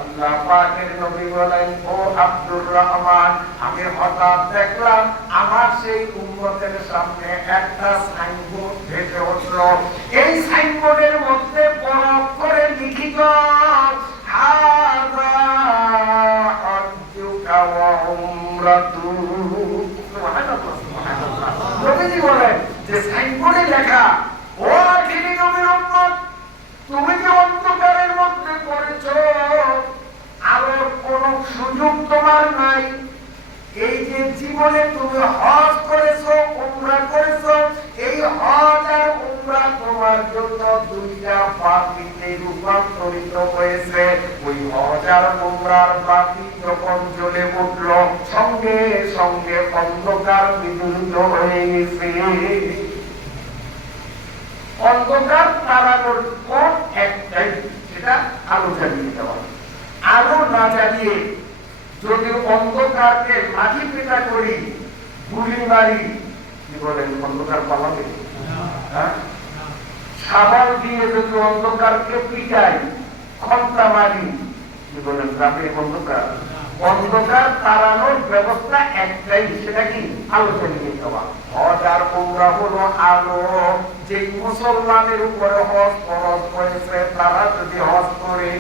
আল্লাহ পাকের নবী বলেন, ও আব্দুর রহমান, আমি হঠাৎ দেখলাম আমার সেই উম্মতের সামনে একটা সাইনবোর্ড ভেসে উঠলো। এই সাইনবোর্ডের মধ্যে বড় করে লিখিত, হাযা হজ্জুকা ওয়া উমরাতুক। সুবহানাল্লাহ, সুবহানাল্লাহ। নবীজি বলেন যে সাইনবোর্ডে লেখা, ও আখিরি নবীর উম্মত, তুমি যে অন্ধকারের মধ্যে পড়েছো, আলোর কোন সুযোগ তোমার নাই। এই যে জীবনে তুমি হজ করেছো, উমরা করেছো, এই হজ আর উমরা তোমার জন্য দুইটা বাতিতে রূপান্তরিত হয়েছে। ওই হজ আর উমরার বাতি যখন জ্বলে উঠলো, সঙ্গে সঙ্গে অন্ধকার বিদূরিত হয়ে গেছে। অন্ধকার তাড়ানোর পথ একটাই, সেটা আলো জ্বালিয়ে দেওয়া। আলো না জ্বালিয়ে যদি অন্ধকারকে লাঠি পেটা করি, গুলি মারি, কি বলেন, অন্ধকার পালাবে? সাবাল দিয়ে যদি অন্ধকারকে পিটাই, ঘন্টা মারি, কি বলেন, রাতে অন্ধকার? অন্ধকার তাড়ানোর ব্যবস্থা একটাই, সেটা কি? আলো জ্বালিয়ে দেওয়া। হজ আর উমরা হলো আলো। যে মুসলমানের উপরে হজ ফরজ হয়েছে, তারা যদি হজ করে,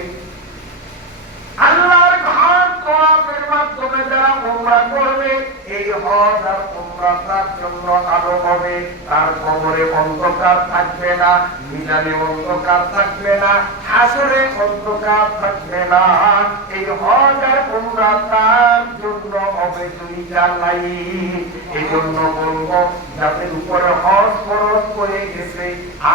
আল্লাহর ঘর তওয়াফের মাধ্যমে যারা উমরা করবে, এই হজ আর উমরা তার জন্য আলো হবে। তার কবরে অন্ধকার থাকবে না, মিজানে অন্ধকার থাকবে না, হাসরে অন্ধকার থাকবে না। এই হজ আর উমরা তার জন্য হবে দুইটা লাইট। এই জন্য বলবো, যাদের উপরে হজ ফরজ করে গেছে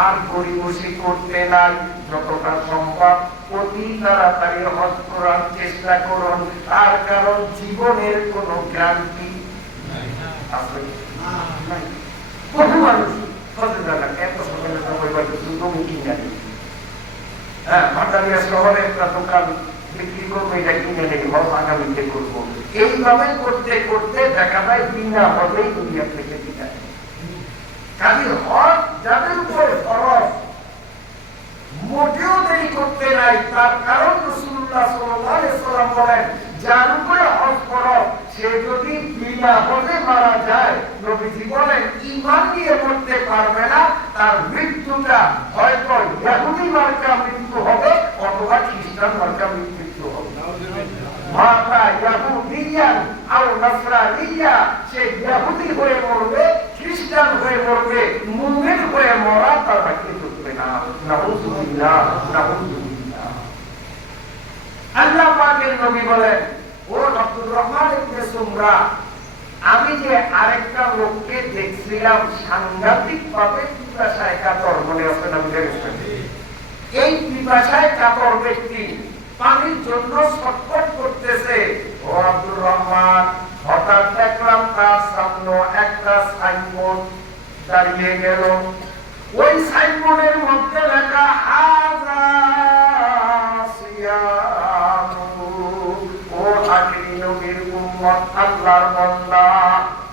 আর গরিবসি করতে নাই, যতটা সম্ভব অতি তাড়াতাড়ি হজ করার চেষ্টা করুন। তার কারণ জীবনের কোন গ্যারান্টি আছে নাই। বহু মানুষ হজে যাবেন, এত সকালে সময় জমি কিনে নেই, ভাটারিয়া শহরে একটা দোকান বিক্রি করবো, এটা কিনে নেই, হজ আগামীতে করবো। এইভাবে করতে করতে দেখা যায় বিনা হজেই দুনিয়া থেকে বিদায়। কাজে হজ যাদের উপরে ফরজ, মোটেও দেরি করতে নাই। তার কারণ রাসূলুল্লাহ সাল্লাল্লাহু আলাইহি ওয়াসাল্লাম বলেন, যার উপরে হজ ফরজ, সে যদি বিনা হজে মারা যায়, নবীজি বলেন ঈমান নিয়ে মরতে পারবে না, তার মৃত্যুটা হয়তো ইহুদি মার্কা মৃত্যু হবে অথবা খ্রিস্টান মার্কা মৃত্যু হবে। মাতা ইহুদিয়ান আও নাসরানিয়া, সে ইহুদি হয়ে মরবে, খ্রিস্টান হয়ে মরবে, মুমিন হয়ে মরা তার বাকি চলবে না। নাউযুবিল্লাহ, নাউযুবিল্লাহ। আল্লাহ পাকের নবী বলেন, ও আব্দুর রহমান ইবনে সুমরা, আমি যে আরেকটা লোককে দেখছিলাম সাংঘাতিক ভাবে পিপাসায় কাতর, মনে আছে না? এই পিপাসায় কাতর ব্যক্তি পানির জন্য ছটফট করতেছে। ও আব্দুর রহমান, হঠাৎ দেখলাম তার সামনে একটা সাইনবোর্ড দাঁড়িয়ে গেল। ওই সাইনবোর্ডের মধ্যে লেখা, হাযা সিয়ামু। ও আখিরি নবীর উম্মত, আল্লাহর বান্দা,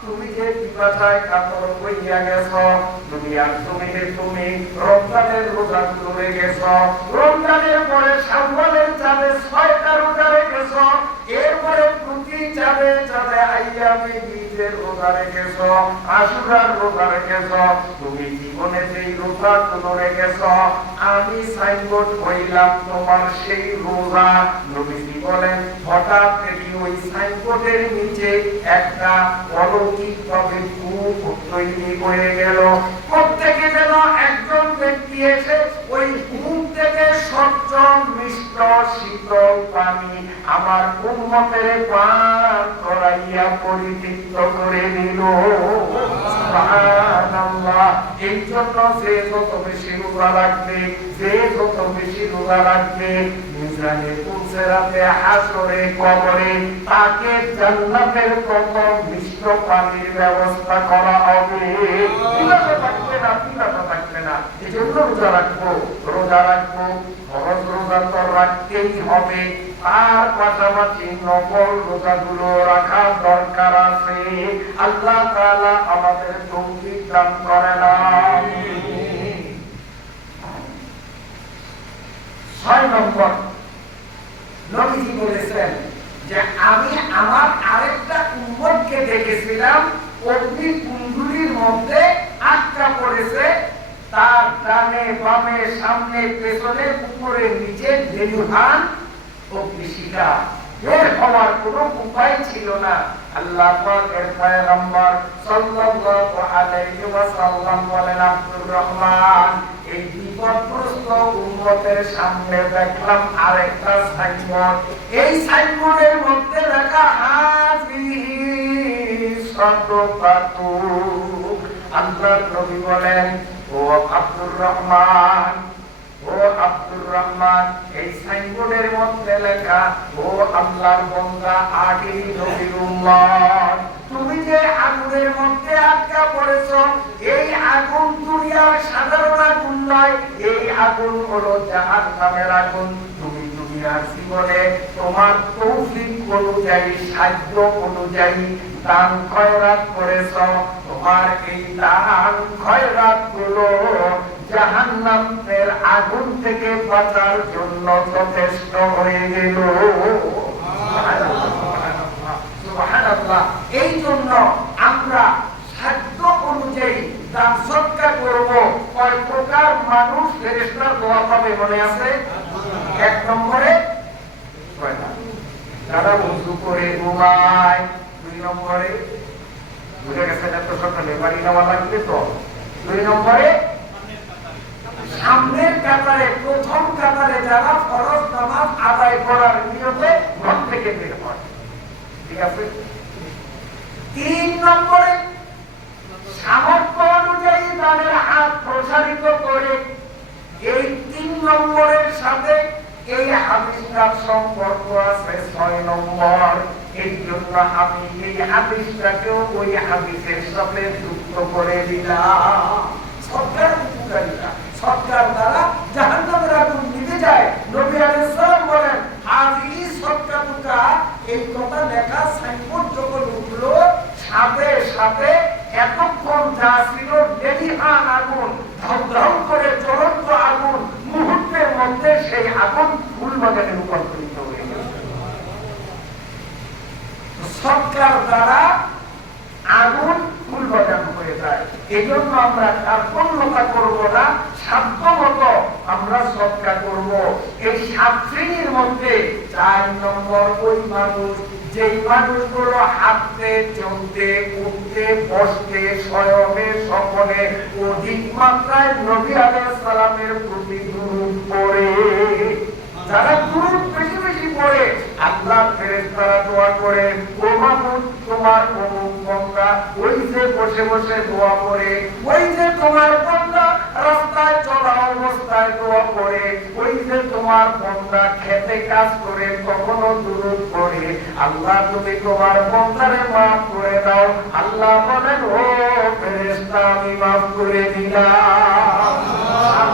তুমি যে পিপাসায় কাতর হইয়া গেছ, দুনিয়ার জমিনে তুমি রমজানের রোজা করে গেছ, রমজানের পরে শাওয়ালের চাঁদে 6টা রোজা রেখেছ, এরপরে প্রতি চাঁদে চাঁদে আইয়ামে ঈদের রোজা রেখেছ, আশুরার রোজা রেখেছ। তুমি জীবনে যেই রোজাগুলো রেখেছ, আমি সাইনবোর্ড হইলাম তোমার সেই রোজা। নবীজি বলেন, হঠাৎ দেখি ওই সাইনবোর্ডের নিচে একটা অলৌকিক ভাবে কূপ তৈরি হয়ে গেল। প্রত্যেকে যেন একজন ব্যক্তি এসে ওই কূপ থেকে স্বচ্ছ মিষ্ট উম্মতের পান করাইয়া পরিতৃপ্ত করে দিল। সুবহানাল্লাহ। এই জন্য যে যত বেশি রোজা রাখবে, যে যত বেশি রোজা রাখবে, মিজানে পুলসেরাতে হাসরে কবরে তাকে জান্নাতের প্রথম মিষ্ট পানির ব্যবস্থা করা হবে। পিপাসা থাকবে না, পিপাসা থাকবে না। এই জন্য রোজা রাখবো, রোজা রাখবো। ফরজ রোজা তো রাখতেই হবে, তার পাশাপাশি নফল রোজাগুলো রাখার দরকার আছে। আল্লাহ তাআলা আমাদের তৌফিক দান করেন। 6 নম্বর, নবীজি বলেছেন যে আমি আমার আরেকটা উম্মতকে দেখেছিলাম অগ্নি কুণ্ডলীর মধ্যে আটকা পড়েছে, তার ডানে বামে সামনে পেছনে উপরে নিচে দেলুহান অগ্নিশিখা, বের হওয়ার কোনো উপায় ছিল না। আল্লাহ পাকের পয়গম্বর সাল্লাল্লাহু আলাইহি ওয়াসাল্লাম বলেন, আব্দুর রহমান, এই বিপদগ্রস্ত উম্মতের সামনে দেখলাম আরেকটা সাইনবোর্ড। এই সাইনবোর্ডের মধ্যে লেখা হাযিহি সাদকাতু। আল্লাহর নবী বলেন, ও আব্দুর রহমান, ও আব্দুর রহমান, এই সাইনবোর্ডের মধ্যে লেখা, ও আল্লাহর বান্দা আখিরি নবীর উম্মত, তুমি যে আগুনের মধ্যে আটকা পড়েছো, এই আগুন দুনিয়ার সাধারণ আগুন নয়, এই আগুন হলো জাহান্নামের আগুন। তুমি দুনিয়ার জীবনে তোমার তৌফিক অনুযায়ী, সাধ্য অনুযায়ী দান খয়রাত করেছো, তোমার এই দান খয়রাত গুলো জাহান্নামের আগুন থেকে বাঁচার জন্য যথেষ্ট হয়ে গেল। সুবহানাল্লাহ। এই জন্য আমরা সাধ্য অনুযায়ী দান সদকা করব। কয় প্রকার মানুষ ফেরেশতার দোয়া পাবে মনে আছে? 1 নম্বরে যারা ওযু করে ঘুমায়, 2 নম্বরে বুঝে গেছে এত সকালে বাড়ি নেওয়া লাগবে তো, 2 নম্বরে সামনের কাতারে প্রথম কাতারে যারা ফরজ নামাজ আদায় করার নিয়তে ঘর থেকে বের হয়, ঠিক আছে? 3 নম্বরে সামর্থ্য অনুযায়ী তাদের হাত প্রসারিত করে। এই 3 নম্বরের সাথে এই হাদিসটার সম্পর্ক আছে 6 নম্বর। এই জন্য আমি এই হাদিসটাকেও ওই হাদিসের সাথে যুক্ত করে দিলাম। সরকার উপকারিতা, সরকার দ্বারা জাহান্নামের আগুন নিভে যায়। নবী আলাইহিস সালাম বলেন, হাযিহি সাদকাতুকা, এই কথা লেখা সাইনবোর্ড যখন উঠলো, সাথে সাথে এতক্ষণ যা ছিল দেলিহান আগুন, ধাউ করে জ্বলন্ত আগুন, মুহূর্তের মধ্যে সেই আগুন ফুল বাগানে রূপান্তরিত হয়ে গেল। সরকার দ্বারা আগুন ফুল বাগান হয়ে যায়। এই জন্য আমরা কার্পণ্যতা করবো না, সাধ্যমতো আমরা সদকা করব। এই 7 শ্রেণীর মধ্যে 4 নম্বর ওই মানুষ, যেই মানুষগুলো হাঁটতে, চলতে, উঠতে, বসতে, শয়নে, স্বপনে অধিক মাত্রায় নবী আলাইহিস সালামের প্রতি দুরূদ পড়ে। যারা দুরূদ বেশি বেশি পড়ে, আল্লাহর ফেরেশতারা দোয়া করে, ও মাবুদ, তোমার অমুক বান্দা ওই যে বসে বসে দোয়া করে, ওই যে তোমার বান্দা রাস্তায় চলা অবস্থায় দোয়া করে, ওই যে তোমার বান্দা খেতে কাজ করে তখনও দুরূদ পড়ে, আল্লাহ তুমি তোমার বান্দারে মাফ করে দাও। আল্লাহ বলেন, ও ফেরেশতা, আমি মাফ করে দিলাম।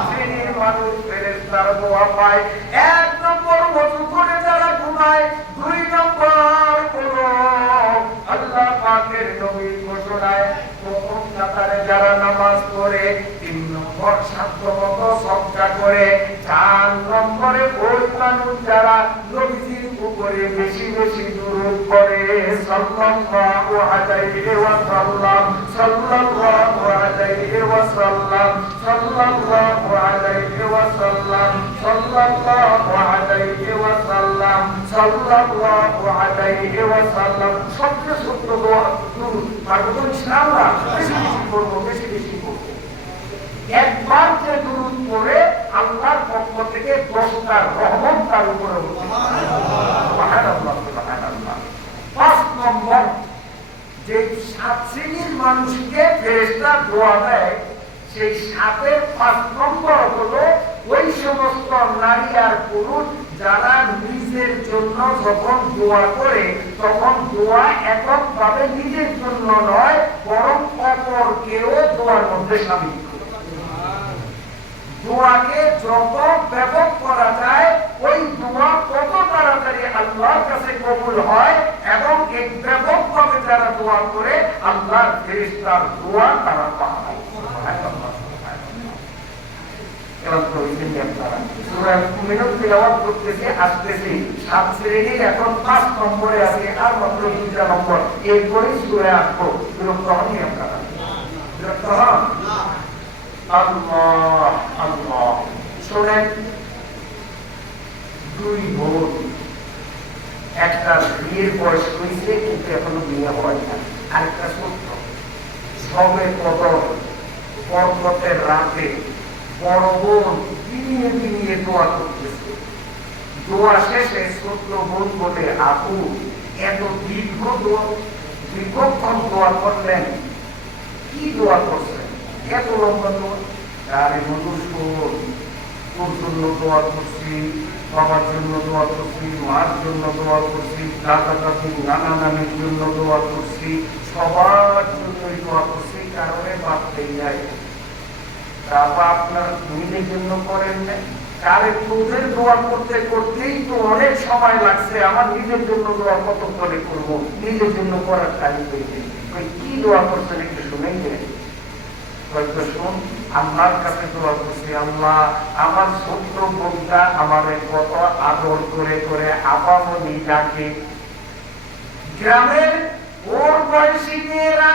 শ্রেণীর মানুষ ফেরেশতার দোয়া পায়। 1 নম্বর ওযু করে যারা ঘুমায়, 2 নম্বর হলো আল্লাহ পাকের নবীর ঘোষণায় প্রথম কাতারে যারা নামাজ পড়ে, 3 নম্বর সাধ্যমতো সদকা করে, 4 নম্বরে ওই মানুষ যারা নবীজির উপরে বেশি বেশি দুরূদ পড়ে, সাল্লাল্লাহু আলাইহি ওয়াসাল্লাম, সাল্লাল্লাহু আলাইহি ওয়াসাল্লাম, সাল্লাল্লাহু আলাইহি ওয়াসাল্লাম, সাল্লাল্লাহু আলাইহি ওয়াসাল্লাম, সাল্লাল্লাহু আলাইহি ওয়াসাল্লাম। সবচেয়ে ছোট্ট দোয়া দুরূদ পাঠন ইনশাআল্লাহ বেশি বেশি করব, বেশি বেশি করব। একবার যে দুরূদ পড়ে আল্লাহর পক্ষ থেকে 10টা রহমত তার উপরে হচ্ছে। সুবহানাল্লাহ, সুবহানাল্লাহ। 7-এর 5 নম্বর হলো ওই সমস্ত নারী আর পুরুষ যারা নিজের জন্য যখন দোয়া করে তখন দোয়া এককভাবে নিজের জন্য নয়, বরং অপরকেও দোয়ার মধ্যে শামিল করে। দোয়াকে যত ব্যাপক করা যায় ওই দোয়া তত তাড়াতাড়ি আল্লাহর কাছে কবুল হয়, এবং এই ব্যাপকভাবে যারা দোয়া করে আল্লাহর ফেরেশতার দোয়া তারা পায়। এখন 5 নম্বরে আছে, আর মাত্র 2টা নম্বর, এরপরে সূরা আসবো। বিরক্ত হননি আপনারা? বিরক্ত হন? আল্লাহ আল্লাহ। শোনেন, 2 বোন, একটা বিয়ের বয়স হয়েছে কিন্তু এখনো বিয়ে হয় না, আরেকটা ছোট্ট সবে পর্বতের রাতে বড় বোন দিনে দিনে দোয়া করতেছে। দোয়া শেষে ছোট্ট বোন বলে, আপু এত দীর্ঘক্ষণ দোয়া করলেন, কি দোয়া করছেন? এত লম্বা দোয়া? আরে মধুর বোন, তোর জন্য দোয়া করছি, বাবার জন্য দোয়া করছি, মার জন্য দোয়া করছি, দাদা দাদি নানা নানির জন্য দোয়া করছি, সবার জন্যই দোয়া করছি, কারণে ভাবতেই যায় বাবা আপনার নিজের জন্য করেন নাই। কারে তোদের দোয়া করতে করতেই তো অনেক সময় লাগছে, আমার নিজের জন্য দোয়া কত করে করবো, নিজের জন্য করার টাইম পেয়েছে। কি দোয়া করছেন একটু শুনেই দেয়। হয়তো শুন, আল্লাহর কাছে দোয়া করছি, আল্লাহ আমার ছোট্ট বোনটা আমারে কত আদর করে করে আপামনি ডাকে, গ্রামের ওর বয়সী মেয়েরা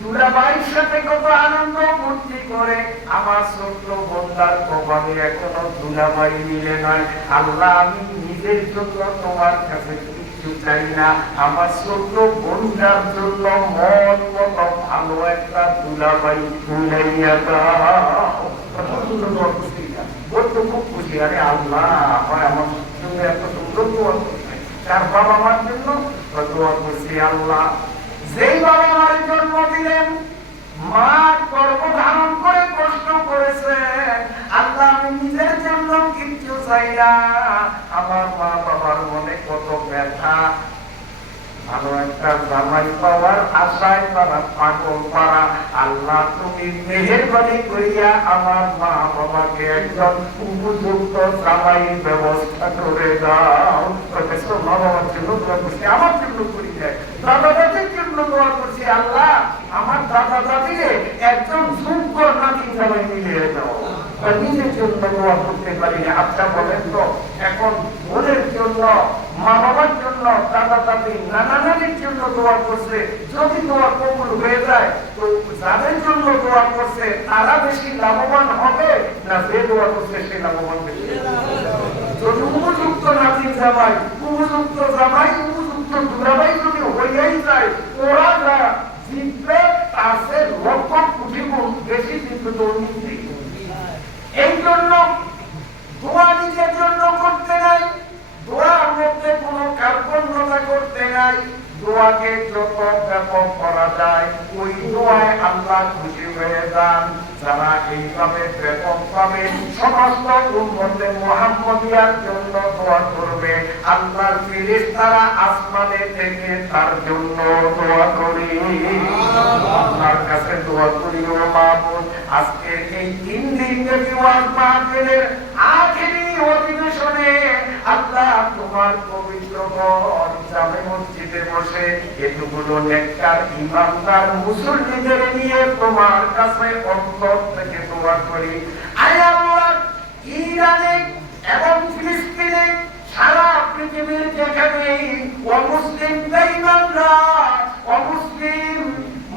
দুলাভাইয়ের সাথে কত আনন্দ ফুর্তি করে, আমার ছোট্ট বোনটার কপালে এখনো দুলাভাই মিলে নয়। আল্লাহ আমি নিজের জন্য তোমার কাছে কিছু চাই না, আমার ছোট্ট বোনটার জন্য মন মতো ভালো একটা দুলাভাই মিলাইয়া দাও। বলতো খুব খুশি, আরে আল্লাহ আমার জন্য এত সুন্দর দোয়া করছে। তার বাবা মার জন্য দোয়া করছি, আল্লাহ যেই বাবা মার জন্ম দিলেন, মা গর্ভধারণ করে কষ্ট করেছে, আল্লাহ আমি নিজের জন্য কিচ্ছু চাই না, আমার মা বাবার মনে কত ব্যথা, ভালো একটা জামাই পাওয়ার আশায় তারা পাগল পারা, আল্লাহ তুমি মেহেরবানি করিয়া আমার মা বাবাকে একজন উপযুক্ত জামাইয়ের ব্যবস্থা করে দাও। মা বাবার জন্য দোয়া করছি, আমার জন্য করি যায়, দাদা দাদির জন্য দোয়া করছি, আল্লাহ আমার দাদা দাদিকে একজন যোগ্য নাতি জামাই মিলিয়ে দাও। নিজের জন্য দোয়া করতে পারি না। আচ্ছা বলেন তো, এখন বোনের জন্য, মা বাবার জন্য, দাদা দাদি নানা নানির জন্য দোয়া করছে, যদি দোয়া কবুল হয়ে যায় তো যাদের জন্য দোয়া করছে তারা বেশি লাভবান হবে না যে দোয়া করছে সে লাভবান বেশি? যদি উপযুক্ত নাতি জামাই, উপযুক্ত জামাই, উপযুক্ত দুলাভাই যদি হইয়াই যায়, ওরা যা জিতবে তার সে লক্ষ কোটি গুণ বেশি কিন্তু দুর্নীতি। এই জন্য দোয়া নিজের জন্য করতে নাই, দোয়ার মধ্যে কোন কার্পণ্যতা করতে নাই, দোয়াকে যত ব্যাপক করা যায় ওই দোয়ায় আল্লাহ খুশি হয়ে যান। যারা এইভাবে ব্যাপক ভাবে সমস্ত উম্মতে মুহাম্মদিয়ার জন্য দোয়া করবে, আল্লাহর ফেরেশতারা আসমানে থেকে তার জন্য দোয়া করি, আল্লাহর কাছে দোয়া করি। ও মাহবুব, আজকে এই 3 দিন ব্যাপী ওয়াজ মাহফিলের আখেরি অধিবেশনে আল্লাহ তোমার পবিত্র ঘর জামে মসজিদে বসে এতগুলো নেককার ইমানদার মুসল্লিদের নিয়ে তোমার কাছে অন্তর থেকে দোয়া করি। আয় আল্লাহ, ইরানে এবং ফিলিস্তিনে সারা পৃথিবীর যেখানে অমুসলিম বেঈমানরা, অমুসলিম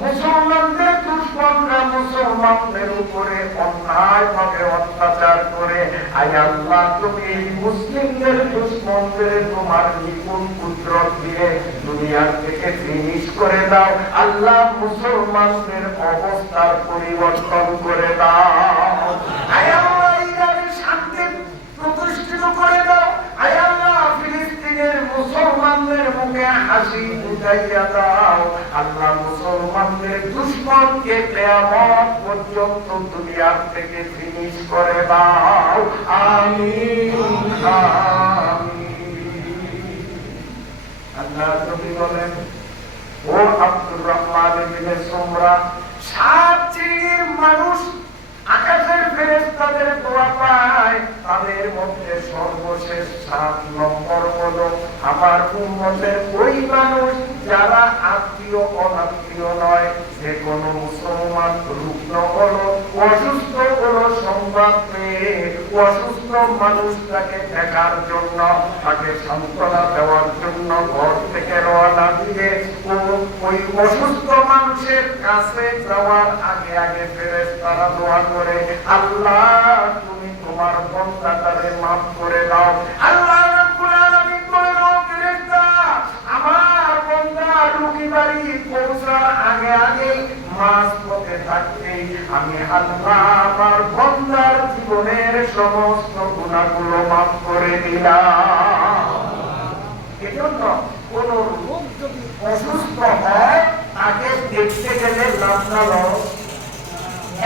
মুসলমানদের দুশমনরা মুসলমানদের উপরে অন্যায়ভাবে অত্যাচার করে, আয় আল্লাহ তুমি মুসলিমদের দুশমনদের তোমার নিপুণ কুদরত দিয়ে দুনিয়ার থেকে ফিনিশ করে দাও। আল্লাহ মুসলমানদের অবস্থার পরিবর্তন করে দাও। আয় আল্লাহ ইরানের শান্তি প্রতিষ্ঠিত করে দাও। আয় আল্লাহ ফিলিস্তিনের মুসলমানদের মুখে হাসি উঠাইয়া দাও। আল্লাহ মুসলমানদের দুশমনকে কিয়ামত পর্যন্ত দুনিয়ার থেকে ফিনিশ করে দাও। আমিন আমিন। আল্লাহ নবী বলেন, ও আব্দুর রহমান ইবনে সুমরা, 7 শ্রেণীর মানুষ আকাশের ফেরেশতাদের দোয়া পায়, তাদের মধ্যে সর্বশেষ 7 নম্বর হলো আমার উম্মতের ওই মানুষ যারা আত্মীয় অনাত্মীয় নয়, যে কোনো মুসলমান রুগ্ন হলো, অসুস্থ হলো, সংবাদ পেয়ে অসুস্থ মানুষটাকে দেখার জন্য, তাকে সান্ত্বনা দেওয়ার জন্য ঘর থেকে রওনা দিয়ে ওই অসুস্থ মানুষের কাছে যাওয়ার আগে আগে ফেরেশতারা দোয়া করে, আল্লাহ তুমি তোমার বান্দাটাকে maaf করে দাও। আল্লাহ রাব্বুল আলামিন বলেন, ও ফেরেশতা, আমার বান্দা রোগী বাড়ি পৌঁছার আগে আগে মাঝপথে থাকতেই আমি আল্লাহ আমার বান্দার জীবনের সমস্ত গুনাহগুলো maaf করে দিলাম। এজন্য কোন লোক যদি অসুস্থ হয়, তাকে দেখতে গেলে লাভ না লস।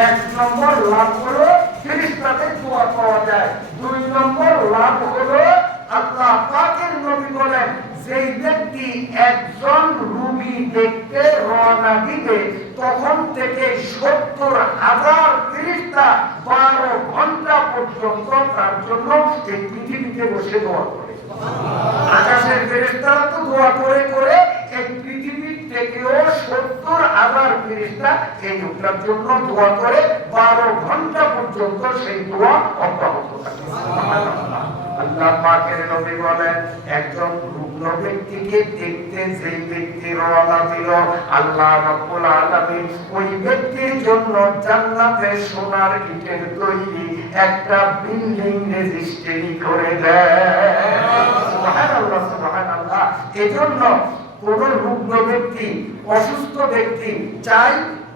1 নম্বর লাভ হলো ফেরেশতাদের দোয়া পাওয়া যায়। 2 নম্বর লাভ হলো আল্লাহ পাকের নবী বলেন, যেই ব্যক্তি একজন রোগী দেখতে রওনা দিবে, তখন থেকে 70,000 ফেরেশতা 12 ঘন্টা পর্যন্ত তার জন্য এই পৃথিবীতে বসে দোয়া করে। আকাশের ফেরেশতারা তো দোয়া করে করে এই পৃথিবীর থেকেও 70,000 ফেরেশতা এই লোকটার জন্য দোয়া করে 12 ঘন্টা পর্যন্ত সেই দোয়া অব্যাহত থাকে। সুবহানাল্লাহ। আল্লাহ পাকের নবী বলেন, একজন রুগ্ন ব্যক্তিকে দেখতে যেই ব্যক্তি রওনা দিল, আল্লাহ রাব্বুল আলামিন ওই ব্যক্তির জন্য জান্নাতে সোনার ইটের তৈরি একটা বিল্ডিং রেজিস্ট্রি করে দেয়। সুবহানাল্লাহ সুবহানাল্লাহ। এজন্য কোন রুগ্ন ব্যক্তি, অসুস্থ ব্যক্তি, চাই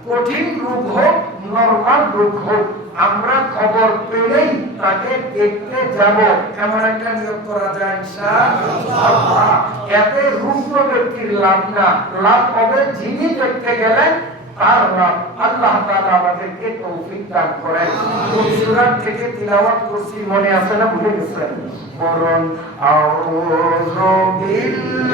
কঠিন রোগ হোক, নরমাল রোগ হোক, আমরা খবর পেলেই তাকে দেখতে যাব, এমন একটা নিয়োগ করা যায় ইনশাআল্লাহ। এতে রুগ্ন ব্যক্তির লাভ না, লাভ হবে যিনি দেখতে গেলেন তার লাভ। আল্লাহ তাআলা আমাদেরকে তৌফিক দান করেন। সূরা থেকে তিলাওয়াত করছি, মনে আছে না ভুলে গেছেন? বরং আউযু বিল্লাহি